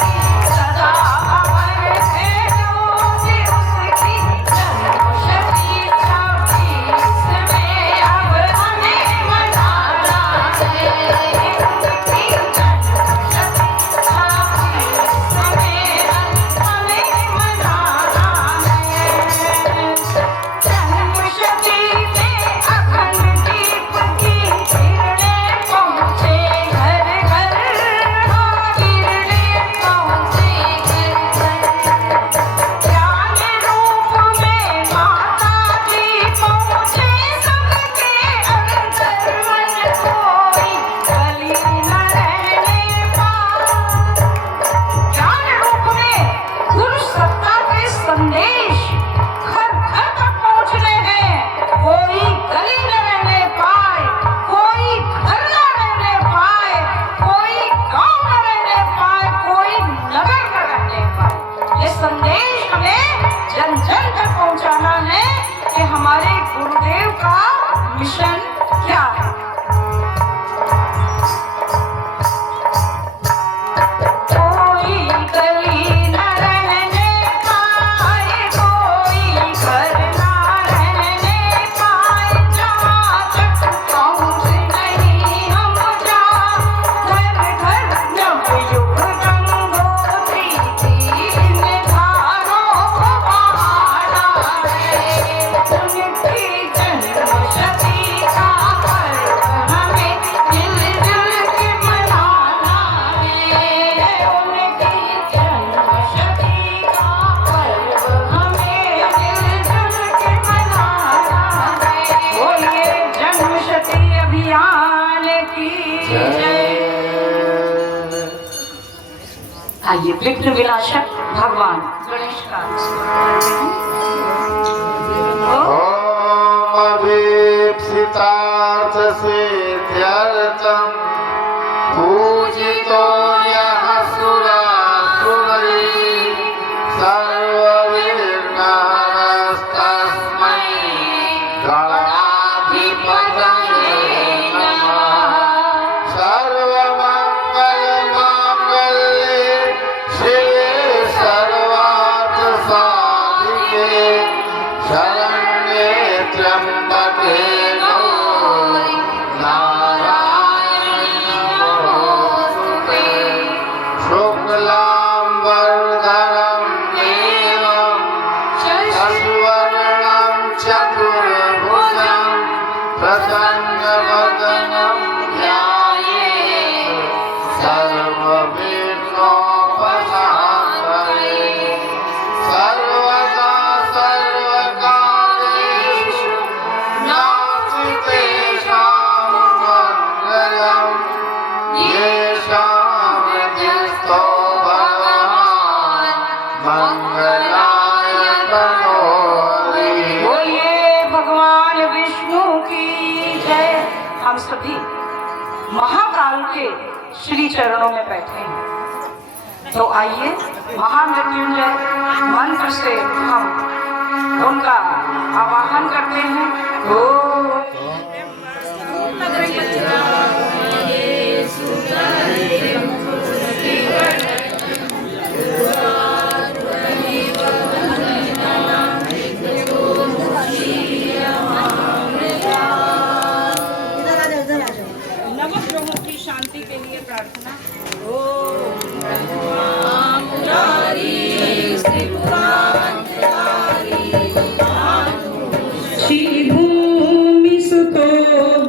सदा अमर है ज्योति, उसकी जन्मशती 26 में अब हमें मनाना है। उसकी जन्मशती 26 में हमें मनाना है। जन्मशती में अखंड दीप की किरणें पहुँचे घर घर, हाँ किरणें पहुँचे घर घर। ज्ञान रूप में माता जी पहुँचे सबके अंतर मन, कोई गली न रहने पाए। ज्ञान रूप में गुरु सत्ता के संदेश घर घर तक पहुँचने हैं। कोई गली न रहने पाए, कोई घर न रहने पाए, कोई गांव न रहने पाए, कोई नगर न रहने पाए। ये संदेश हमें जन जन तक पहुंचाना है कि हमारे गुरुदेव का मिशन क्या है। कोई गली न रहने पाए, कोई घर न रहने पाए, जहाँ तक पहुँच नहीं हम जा। घर घर नवयुग गंगोत्री 3 धारों को बहाना है। उनकी जन्मशती का पर्व हमें मिलजुल के मनाना है। उनकी जन्मशती का पर्व हमें मिलजुल के मनाना है। बोलिए जन्मशती अभियान की जय। आइए विघ्न विनाशक भगवान गणेश का स्मरण करते हैं। ॐ अभीप्सितार्थ सिद्ध्यर्थं पूजितो यः सुरासुरैः सर्वविघ्नहरस्तस्मै गणाधिपतये नमः। सर्वमङ्गलमाङ्गल्ये शिवे सर्वार्थसाधिके शरण्ये त्र्यम्बके गौरी नारायणी के श्री चरणों में बैठे हैं। तो आइए महामृत्युंजय मंत्र से हम उनका आवाहन करते हैं। नवक ग्रहों की शांति के लिए प्रार्थना। श्रीभूमि सुतो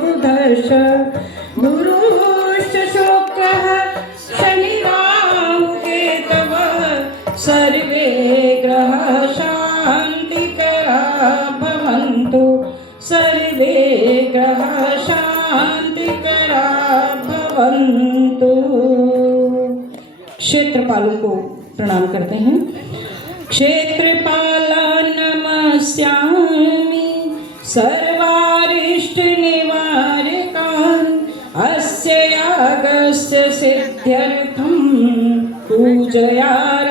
बुधश्च गुरुश्च शुक्रः शनिराहु केतवः सर्वे ग्रहाः शान्तिकरा भवन्तु सर्वे ग्रहाः शान्तिकरा भवन्तु। क्षेत्रपालों को प्रणाम करते हैं। क्षेत्रपाला नमस्यामि सर्वारिष्ट निवारकान् अस्य यागस्य सिद्ध्यर्थं पूजयाराधितान्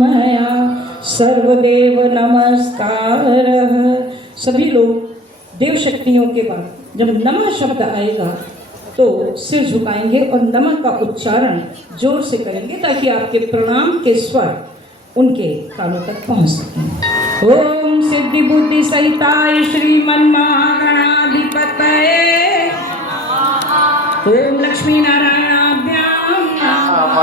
मया सर्वदेव नमस्कारः। सभी लोग देव शक्तियों के बाद जब नमः शब्द आएगा तो सिर झुकाएंगे और नमः का उच्चारण जोर से करेंगे ताकि आपके प्रणाम के स्वर उनके कानों तक पहुंच सकें। ओम सिद्धि बुद्धि सहिताय श्रीमन महागणाधिपतये ओम लक्ष्मी नारायणाभ्याम नमः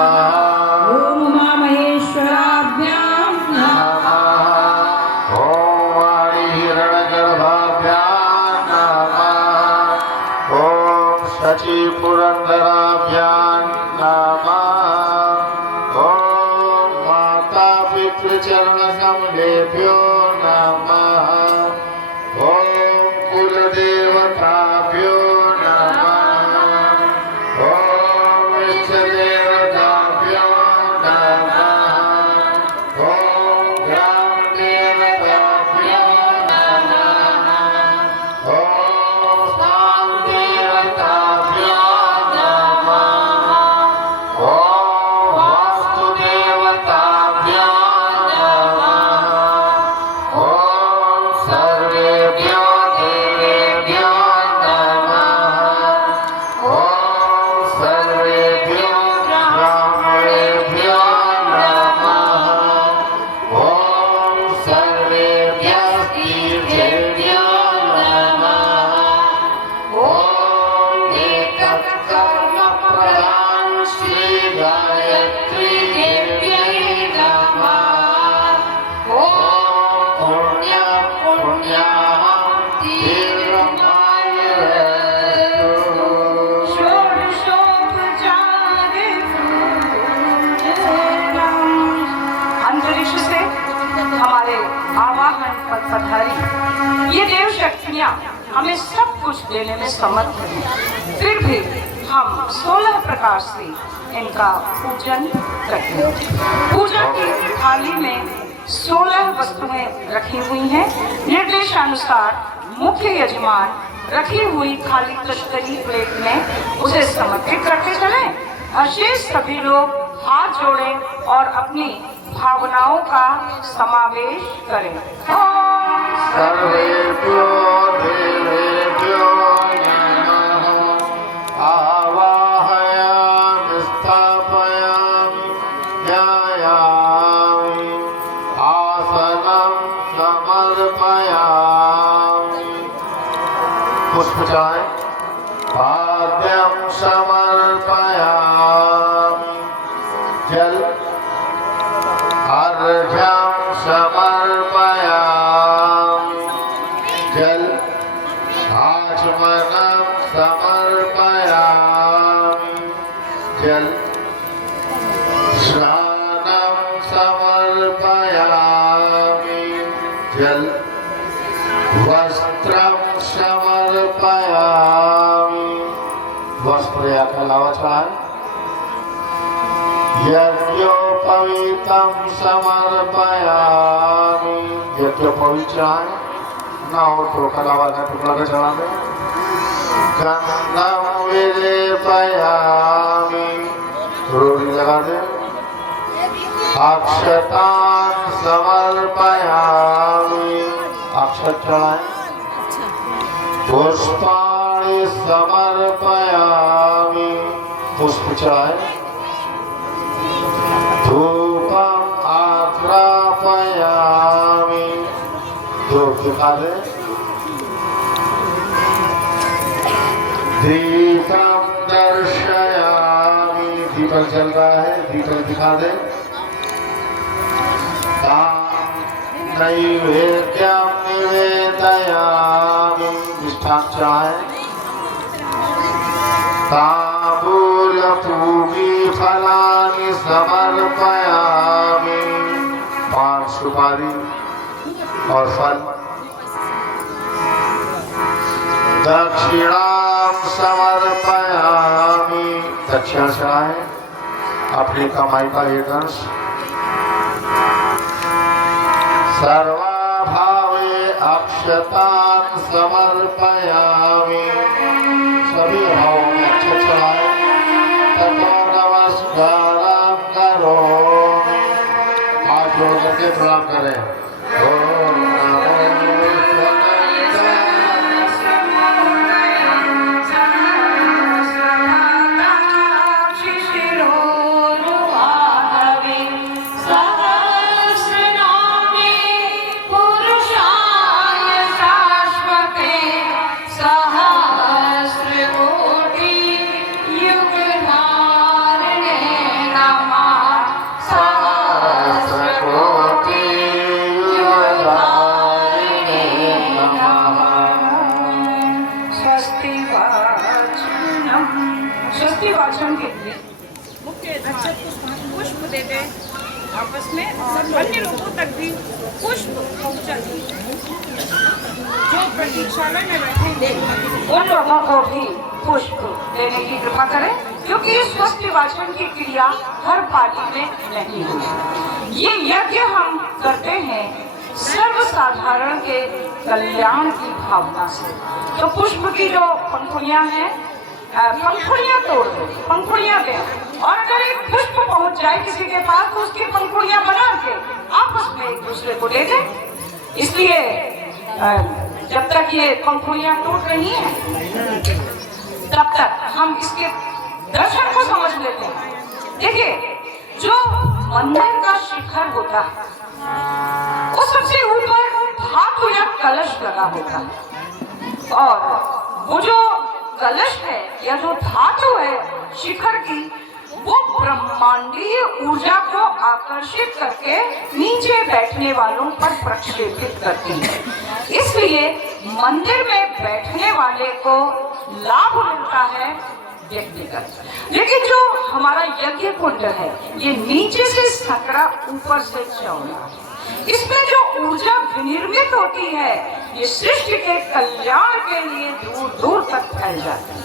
ओम उमा महेश्वराभ्याम नमः ओम वाणी हिरण्यगर्भाभ्यां नमः ओम शची पुरंदराभ्यां नमः ओम माता पितृचरण कमलेभ्यो नमः ओम कुलदेवताभ्यो नमः ओम इष्टदेवताभ्यो नमः ओम ग्रामदेवताभ्यो नमः ओम स्थानदेवताभ्यो नमः ओम वास्तुदेवताभ्यो नमः ओम सर्वेभ्यो देवेभ्यो नमः ओम सर्वेभ्यो ब्राह्मणेभ्यो नमः ओम सर्वेभ्यः तीर्थेभ्यो नमः ओम एककर्मप्रदां श्री गायत्री देव्यै नमः ओम पुण्याः तीर्थमायरस्तु षोडशोपचारे पूजनम्। अंतरिक्ष से हमारे आवाहन पर पधारी ये देव शक्तियाँ हमें सब कुछ देने में समर्थ हैं, फिर भी हम 16 प्रकार से इनका पूजन करते हैं। पूजा की थाली में 16 वस्तुएं रखी हुई हैं। निर्देशानुसार मुख्य यजमान रखी हुई खाली तश्तरी प्लेट में उसे समर्पित करते चलें। शेष सभी लोग हाथ जोड़ें और अपनी भावनाओं का समावेश करें। सर्वेभ्यो देवेभ्यो नमः आवाहयामि स्थापयामि ध्यायामि आसनं समर्पयामि। पुष्प चाय पाद्यं समर्पयामि जल अर्घ्यं समर्पयामि जल आचमनं समर्पयामि जल स्नानं समर्पयामि जल वस्त्रं समर्पयामि वस्त्र या कहलावा चाहे यज्ञोपवीतं समर्पयामि यज्ञोपवीत चाहे ना हो तो कलावा का टुकड़ा का चढ़ा दे। गंधम विलेपयामि, रोड़ी लगा दे। अक्षतान समर्पयामि, अक्षत चढ़ाए। पुष्पाणि समर्पयामि, पुष्प चढ़ाए। धूपम आग्रापयामि, धूप दिखा दे। दीपम दर्शयामि, दीपक जल रहा है, दीपक दिखा दे। नैवेद्यम निवेदयामि, मिष्ठान चढ़ाए। तांबूल पूगी फलानि समर्पयामि, पान सुपारी और फल। दक्षिणाम समर्पयामि, दक्षिणा चढ़ाए, अपनी कमाई का एक अंश। सर्वाभावे अक्षतान समर्पयामि, सभी भावों में अक्षत चढ़ाए। ततो नमस्कार करो, हाथ जोड़ करके प्रणाम करें। ओम नमो स्वस्ति वाचन के लिए मुख्य अक्षत पुष्प दे दे आपस में और अन्य लोगों तक भी पुष्प पहुंचा दे। जो प्रतीक्षालय में बैठे उन लोगों को भी पुष्प देने की कृपा करें, क्योंकि स्वस्ति वाचन की क्रिया हर पार्टी में नहीं हुई। ये यज्ञ हम करते हैं सर्वसाधारण के कल्याण की भावना से। तो पुष्प की जो पंखुड़ियां हैं, पंखुड़ियां तोड़ दो, पंखुड़ियां दें, और अगर एक पुष्प पहुंच जाए किसी के पास तो उसकी पंखुड़ियां बना के आपस में एक दूसरे को दे दें। इसलिए जब तक ये पंखुड़ियां टूट रही हैं तब तक हम इसके दर्शन को समझ लेते हैं। देखिए, जो मंदिर का शिखर होता है वो सबसे ऊपर धातु या कलश लगा होता है, और वो जो कलश है या जो धातु है शिखर की, वो ब्रह्मांडीय ऊर्जा को आकर्षित करके नीचे बैठने वालों पर प्रक्षेपित करती है। इसलिए मंदिर में बैठने वाले को लाभ मिलता है व्यक्तिगत, लेकिन जो हमारा यज्ञ कुंड है ये नीचे से सकरा ऊपर से चौड़ा, इसमें जो ऊर्जा विनिर्मित होती है ये सृष्टि के कल्याण के लिए दूर दूर तक फैल जाती है।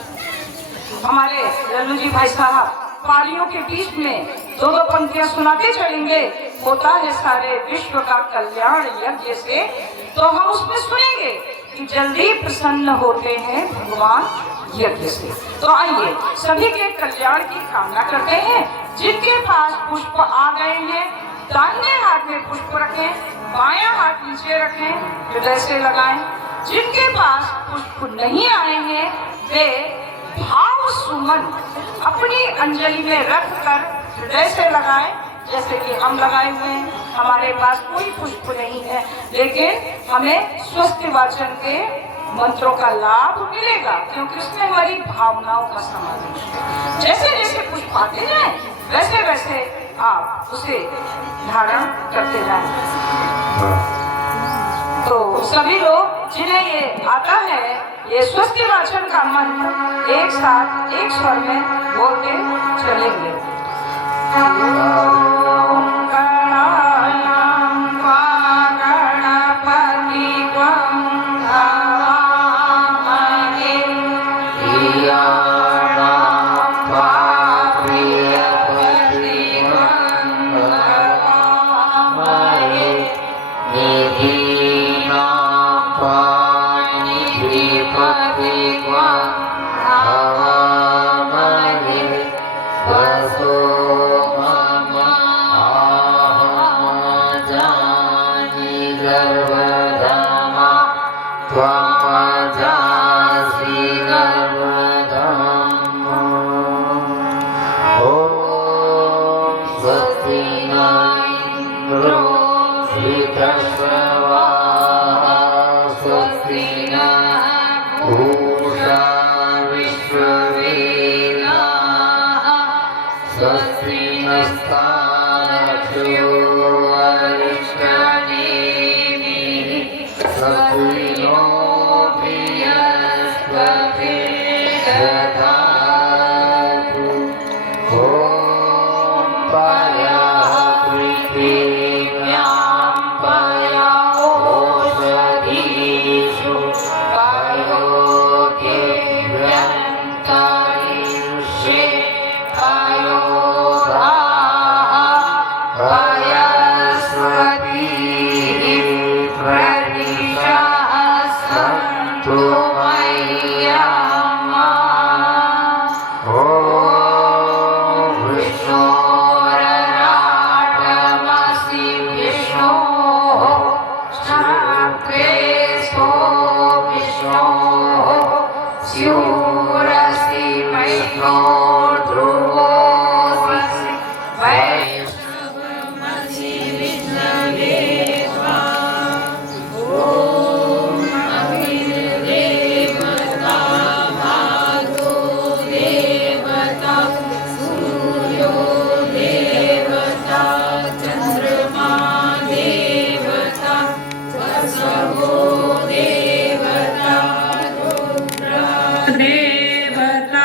हमारे लल्लू जी भाई साहब पालियों के बीच में दो दो पंक्तियां सुनाते चलेंगे, होता है सारे विश्व का कल्याण यज्ञ से। तो हम उसमें सुनेंगे कि जल्दी प्रसन्न होते हैं भगवान यज्ञ से। तो आइए सभी के कल्याण की कामना करते हैं। जिनके पास पुष्प आ गए हैं दाहिने हाथ में पुष्प रखें, बायां हाथ नीचे रखें, हृदय से लगाएं। जिनके पास पुष्प नहीं आए हैं वे भाव सुमन अपनी अंजलि में रख कर हृदय से लगाएं, जैसे कि हम लगाए हुए हैं। हमारे पास कोई पुष्प नहीं है, लेकिन हमें स्वस्ति वाचन के मंत्रों का लाभ मिलेगा, क्योंकि उसमें हमारी भावनाओं का समावेश है। जैसे जैसे पुष्प आते जाए वैसे वैसे आप उसे धारण करते जाएं। तो सभी लोग जिन्हें ये आता है ये स्वस्ति वाचन का मंत्र एक साथ एक स्वर में बोलते चलेंगे। Namo पूषा विश्ववेदाः स्वस्ति नस्तार्क्ष्यो अरिष्टनेमिः स्वस्ति नो बृहस्पतिर्दधातु ॐ पयः पृथिव्यां पया ओषधीषु पयो दिव्यन्तरिक्षे पयो पयस्वतीः प्रदिशः सन्तु मह्यम् ॐ विष्णोरराटमसि विष्णोः शाक्रेस्तो विष्णोः स्यूरसि वैष्णो ध्रुवोऽसि वैष्णवमसि विष्णवे देवता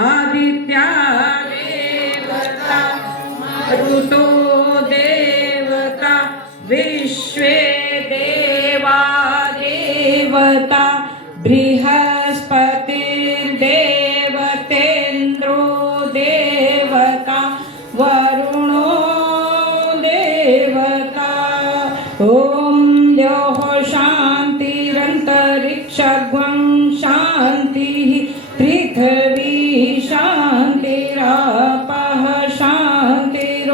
आदित्या देवता ऋतो देवता विश्वे देवा देवता बृहस्पतिर्देवतेन्द्रो देवता वरुणो देवता ॐ द्यौः शान्तिरन्तरिक्षगं शान्तिः पृथिवी शान्तिरापः शान्तिरोषधयः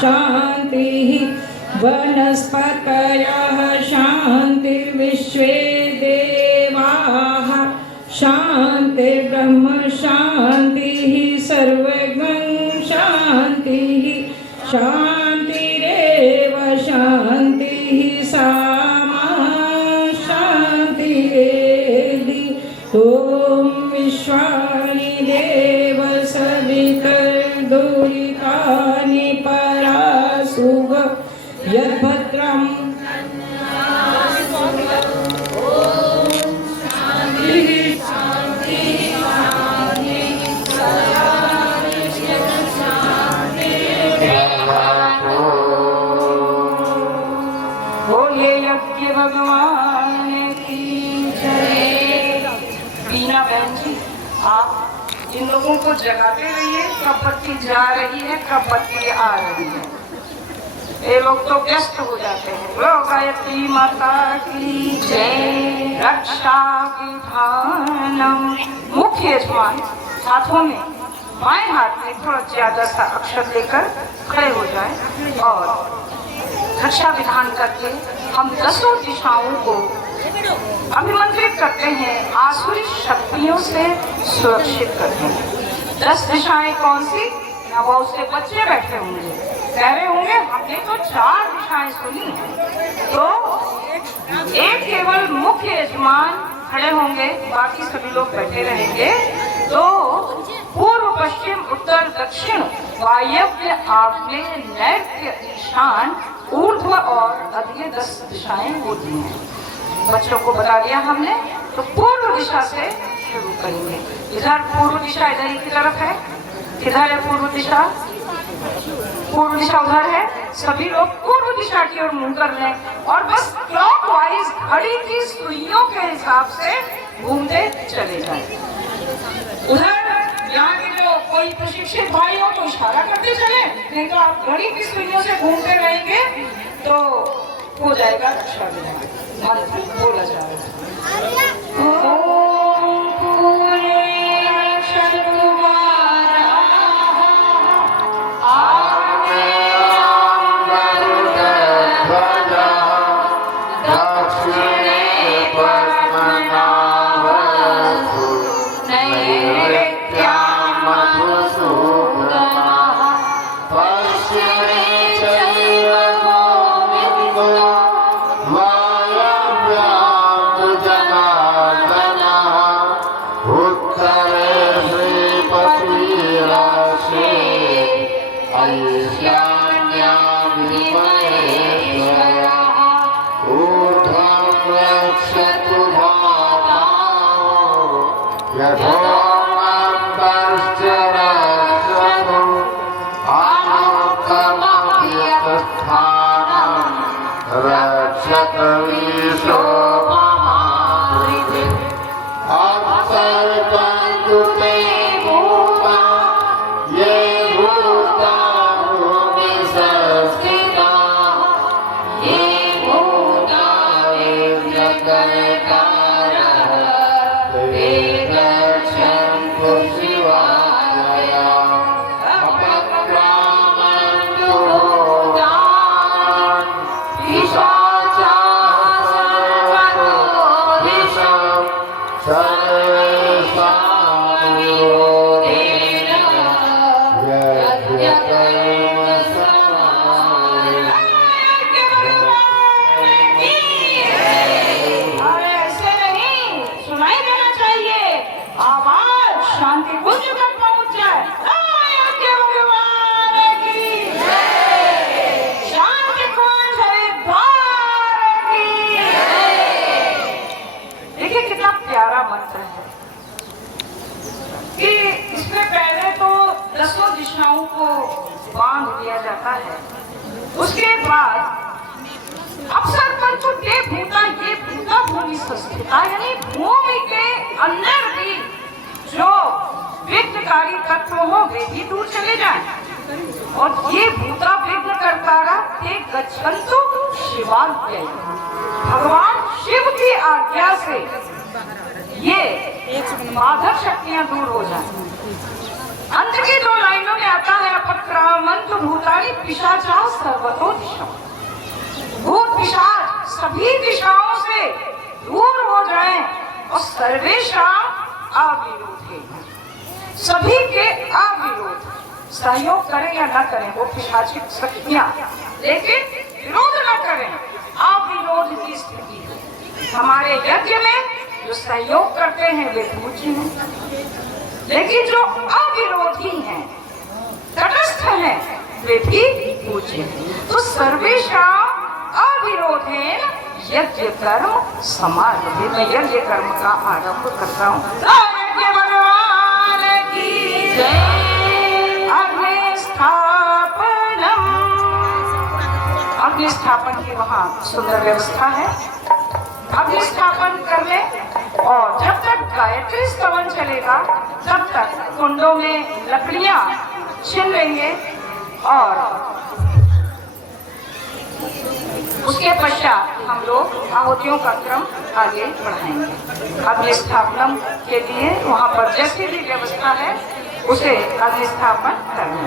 शान्तिः वनस्पतयः शान्तिर्विश्वे देवाः शान्तिर्ब्रह्म शान्तिः सर्वज्ञं शान्तिः शान्तिरेव शान्तिः सामा शान्तिरेधि ॐ विश्वानि देव सवितर्दुरितानि परासुभ यद्भद्रं बोलिए यज्ञ भगवान की जय। बीना बहन जी, आप इन लोगों को जगाते रहिए, कब बत्ती जा रही है कब बत्ती आ रही है। ये लोग तो व्यस्त हो जाते हैं। बोलो गायत्री माता की जय। रक्षा विधानम। मुख्य यजमान हाथों में बाएं हाथ में थोड़ा ज्यादा सा अक्षर लेकर खड़े हो जाए और रक्षा विधान करके हम 10 दिशाओं को अभिमंत्रित करते हैं, आसुरी शक्तियों से सुरक्षित करते हैं। 10 दिशाएं कौन सी? ना बहुत से बच्चे बैठे होंगे, कह रहे होंगे हमने तो 4 दिशाएं सुनी हैं। तो एक केवल मुख्य यजमान खड़े होंगे, बाकी सभी लोग बैठे रहेंगे। तो पूर्व पश्चिम उत्तर दक्षिण वायव्य आग्नेय नैऋत्य ईशान ऊर्ध्व और अधीय 10 दिशाएं होती हैं। बच्चों को बता दिया हमने। तो पूर्व दिशा से शुरू करेंगे। इधर पूर्व दिशा इधर ही की तरफ है। किधर है पूर्व दिशा? पूर्व दिशा उधर है। सभी लोग पूर्व दिशा की ओर मुंह कर लें और बस क्लॉकवाइज घड़ी की सुइयों के हिसाब से घूमते चले जाएं। उधर यहाँ के जो कोई प्रशिक्षित भाई हो तो इशारा करते चले, नहीं तो आप घड़ी की सुइयों से घूमते रहेंगे तो हो जाएगा रक्षा विधान। मंत्र बोला जाएगा। यथोमन्तश्च रक्षतु अनुत्तमतीर्थस्थानं रक्षत विशोभमाकृतिम् अवसर्पन्तु ते भूता ये भूता भूमि संस्थिताः ये भूता वेद्यकर्तारः ते रक्षन्तु शिवाय अपक्रामन्तु भूतान् पिशाचाः सर्वतो दिशं सर्वेषां विरोधेन यज्ञकर्म समाहितम्। अरे ऐसे नहीं, सुनाई देना चाहिए, आवाज शांति कुंज तक पहुंच जाए। अयोध्या भगवान की जय। शांति कुंज हरिद्वार की जय। देखिए कितना प्यारा मंत्र है कि इसमें पहले तो 10 दिशाओं को बांध दिया जाता है, उसके बाद अवसर पर तो ये भूता भूमि संस्थिता, यानी भूमि के अंदर भी जो विघ्नकारी तत्व हो वे भी दूर चले जाएं। और ये भूता विघ्न करता ते गच्छन्तु शिवाय, भगवान शिव की आज्ञा से ये बाधक शक्तियां दूर हो जाएं। अंत की 2 लाइनों में आता है अपक्रामन्तु भूतानि पिशाचाः सर्वतो दिशः। भूत पिशाच सभी दिशाओं से दूर हो जाएं और सर्वेषां अविरोधे, सभी के अविरोध, सहयोग करें या न करें वो पिशाचिक शक्तियां, लेकिन विरोध न करें, अविरोध की स्थिति है। हमारे यज्ञ में जो सहयोग करते हैं वे पूज्य हैं, लेकिन जो अविरोधी हैं, तटस्थ हैं, वे भी पूज्य हैं। तो सर्वेषां अविरोधेन यज्ञ कर्म समारभते। मैं यज्ञ कर्म का आरंभ करता हूँ। यज्ञ भगवान की जय। अग्निस्थापनम, अग्निस्थापन की वहाँ सुंदर व्यवस्था है। अग्निस्थापन कर ले और जब तक गायत्री स्तवन चलेगा तब तक कुंडों में लकड़ियां छिन लेंगे और उसके पश्चात हम लोग आहुतियों का क्रम आगे बढ़ाएंगे। अग्निस्थापन के लिए वहाँ पर जैसी भी व्यवस्था है उसे अग्निस्थापन करना।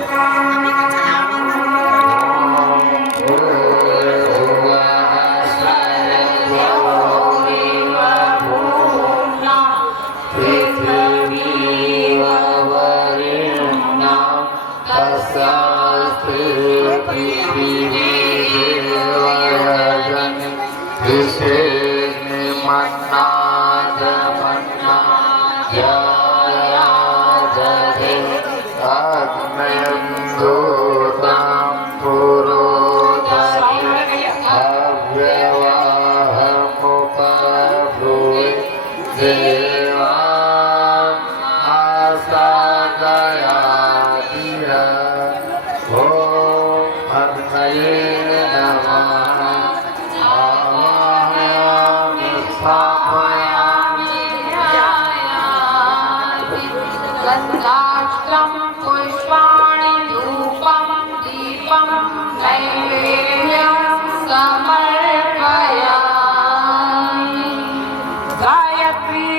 गन्धाष्टं पुष्पाणि धूपं दीपं नैवेद्यं समर्पयामि। गायत्री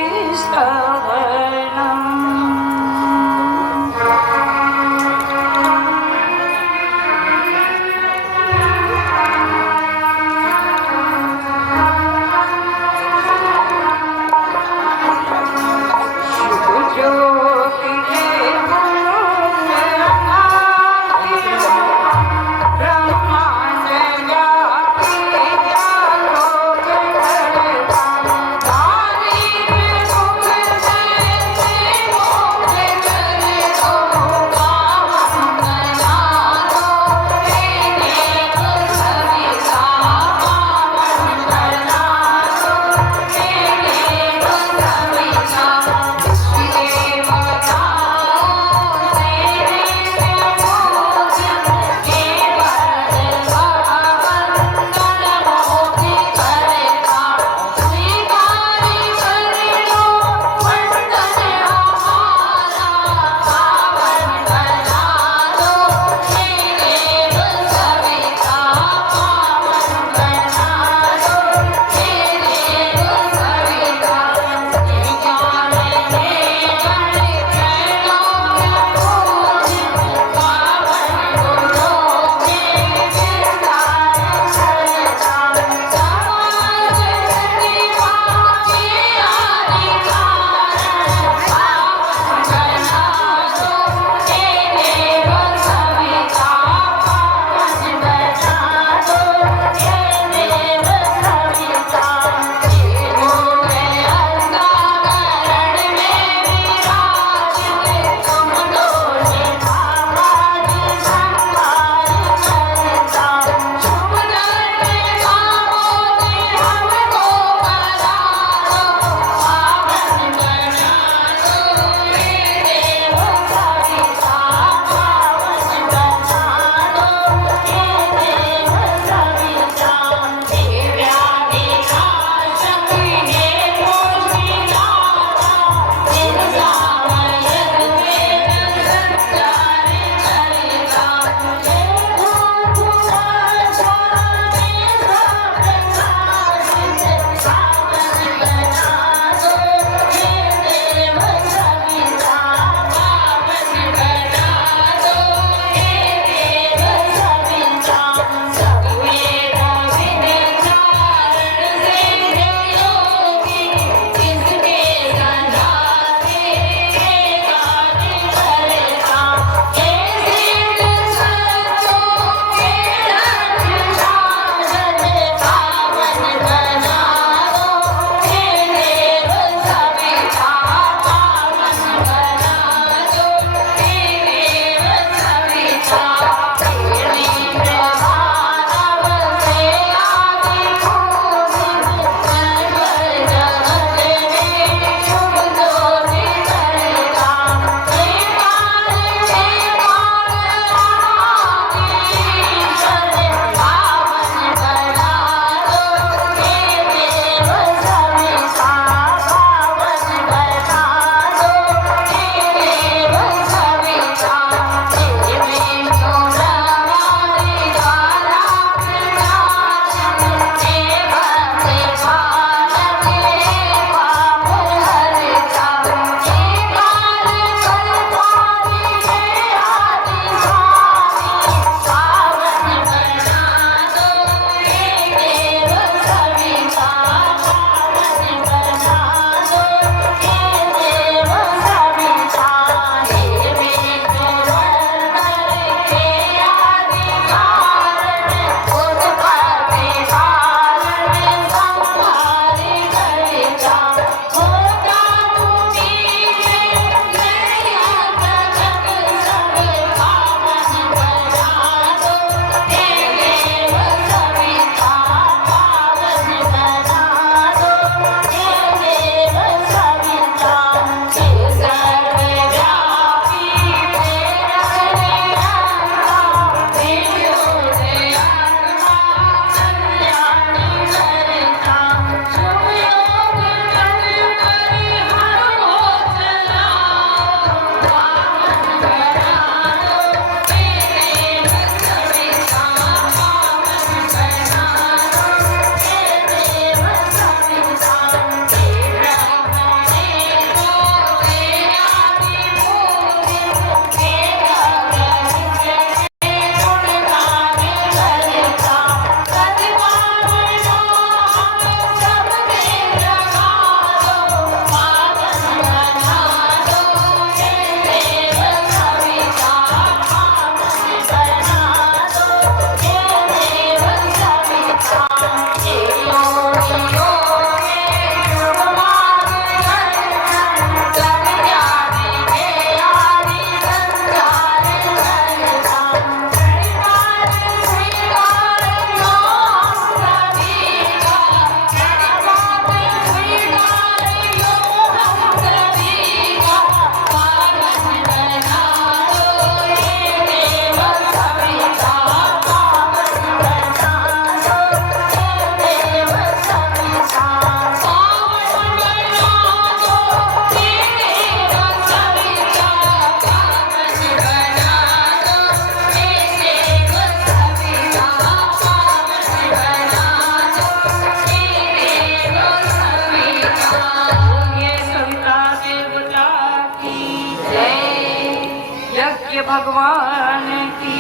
यज्ञ भगवान की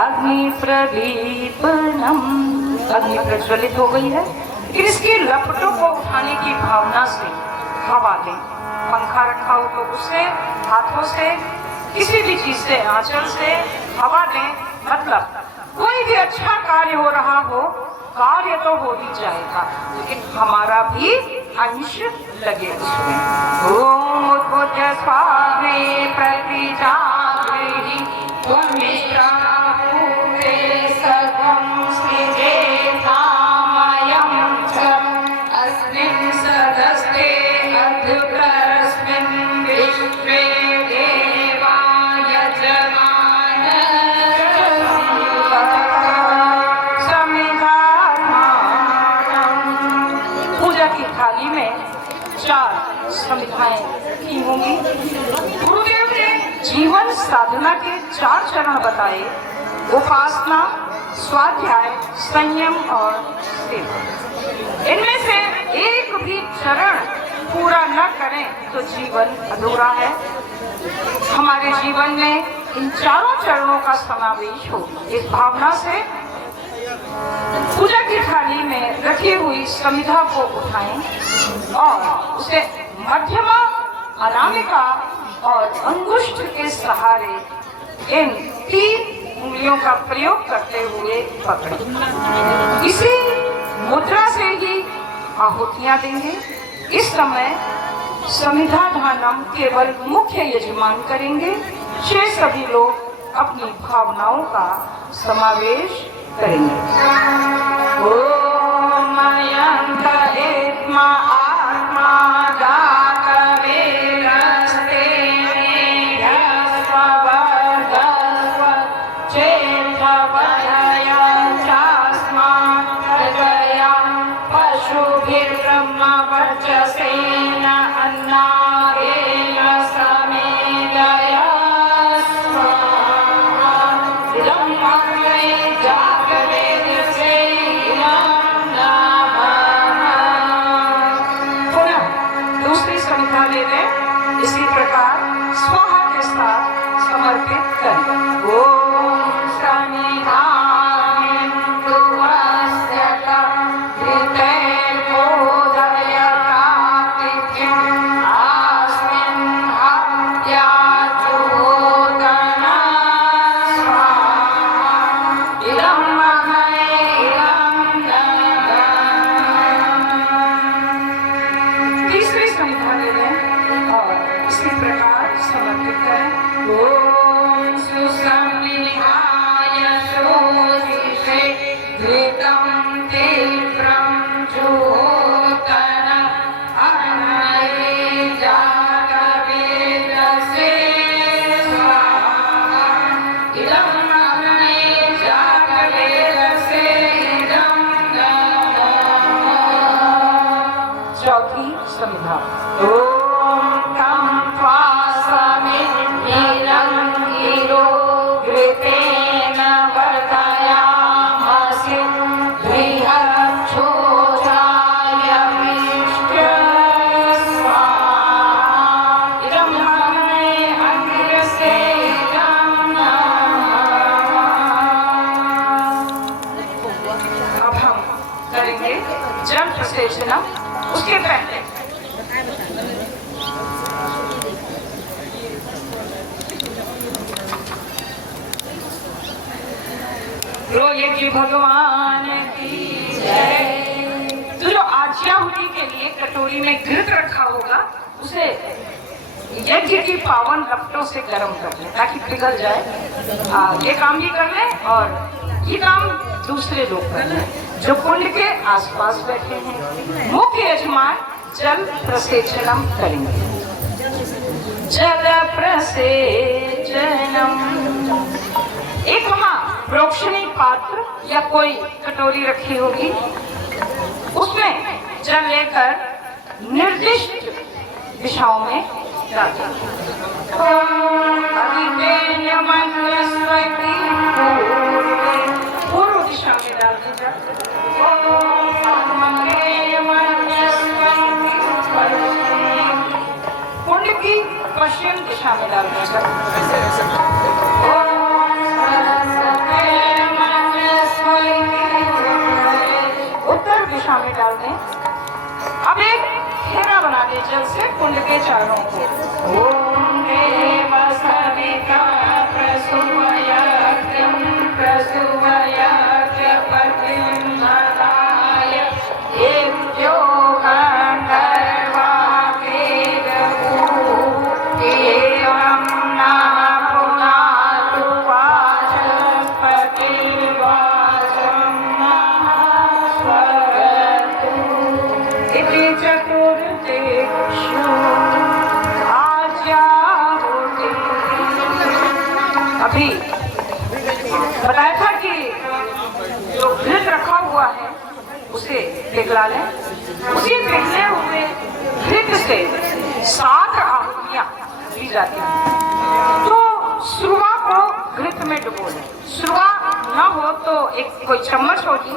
अग्नि प्रदीपनम। अग्नि प्रज्वलित हो गई है, फिर इसकी लपटों को उठाने की भावना से हवा दें। पंखा रखा हो तो उससे, हाथों से, किसी भी चीज से, आंचल से हवा दें। मतलब कोई भी अच्छा कार्य हो रहा हो, कार्य तो हो ही जाएगा, लेकिन हमारा भी अंश लगे उसमें। ओम उद्भुत स्वामी प्रतिजागृहि त्वमिष्टाभूते सर्वं सृजेतामयं च अस्मिन् सदस्ते अध्युपरस्मिन् विश्वे देवा यजमानः समिधानाम्। पूजा की थाली में 4 समिधाएं की होंगी। गुरुदेव ने जीवन साधना के 4 चरण बताए: उपासना, स्वाध्याय, संयम और सेवा। इनमें से एक भी चरण पूरा न करें तो जीवन अधूरा है। हमारे जीवन में इन 4 चरणों का समावेश हो, इस भावना से पूजा की थाली में रखी हुई समिधा को उठाएं और उसे मध्यमा, अनामिका और अंगुष्ठ के सहारे इन 3 उंगलियों का प्रयोग करते हुए पकड़ें। इसी मुद्रा से ही आहुतियां देंगे। इस समय समिधा धानम केवल मुख्य यजमान करेंगे, शेष सभी लोग अपनी भावनाओं का समावेश करेंगे। ओम अयंत आत्मा आत्मा जातवेरस्ते नियस्ववर्गस्व चेतवयंचास्मान् हृदयं पशुभिर्ब्रह्मवर्चसेन अन्नादेन समेदय स्वाहा। इदं अग्ने जातवेदसे इमं नमः। पुनः दूसरी समिधा ले लें। इसी प्रकार स्वाहा के साथ समर्पित करें। ओम समिधामिन्दुवस्यत ऋतैर्बोधयतातिथ्यम् अस्मिन् हत्याजुहोदना स्वाहा। इदं महे इदं नमः। तीसरी समिधा ले लें और इसी प्रकार समर्पित करें। ओम सुसंविधाय शोषिषे घृतं तीव्रं जुहोतन अन्नये जातवेदसे स्वाहा। इदं अग्ने जातवेदसे इदं नमः। चौथी समिधा। ओम तं त्वासमिद्भिरङ्गिरो घृतेन वर्धयामसि बृहच्छोषायमिष्ट स्वाहा। इदं अग्ने अग्निरसे इदं नमः। अब हम करेंगे जल प्रसेचनम। उसके पहले यज्ञ भगवान की जय। तो जो आज्ञाहुति के लिए कटोरी में घृत रखा होगा, उसे यज्ञ की पावन लपटों से गर्म कर लें ताकि पिघल जाए। ये काम भी कर लें और ये काम दूसरे लोग कर लें जो कुंड के आसपास बैठे हैं। मुख्य यजमान जल प्रसेचनम करेंगे। जल प्रसेचनम। एक वहाँ प्रोक्षणी पात्र या कोई कटोरी रखी होगी, उसमें जल लेकर निर्दिष्ट दिशाओं में डालें। पूर्व दिशा में डाल दीजिए। कुंड की पश्चिम दिशा में डाल दीजिए। उत्तर दिशा में डाल दें। अब एक घेरा बना दें जल से कुंड के चारों को। ओम देव सविता प्रसूवयज्ञं प्रसूवयज्ञपतिं नराय एभ्यो गन्धर्वाकेदभू एवं नः पुनातु वाचस्पतिर्वाचं नः स्वरतु इति चतुर्दिक्षु आज्याहुति। अभी बताया था कि जो घृत रखा हुआ है उसे पिघला लें। उसी पिघले हुए घृत से 7 आहुतियां दी जाती हैं। तो सुरवा को घृत में डुबो लें। सुरवा न हो तो एक कोई चम्मच होगी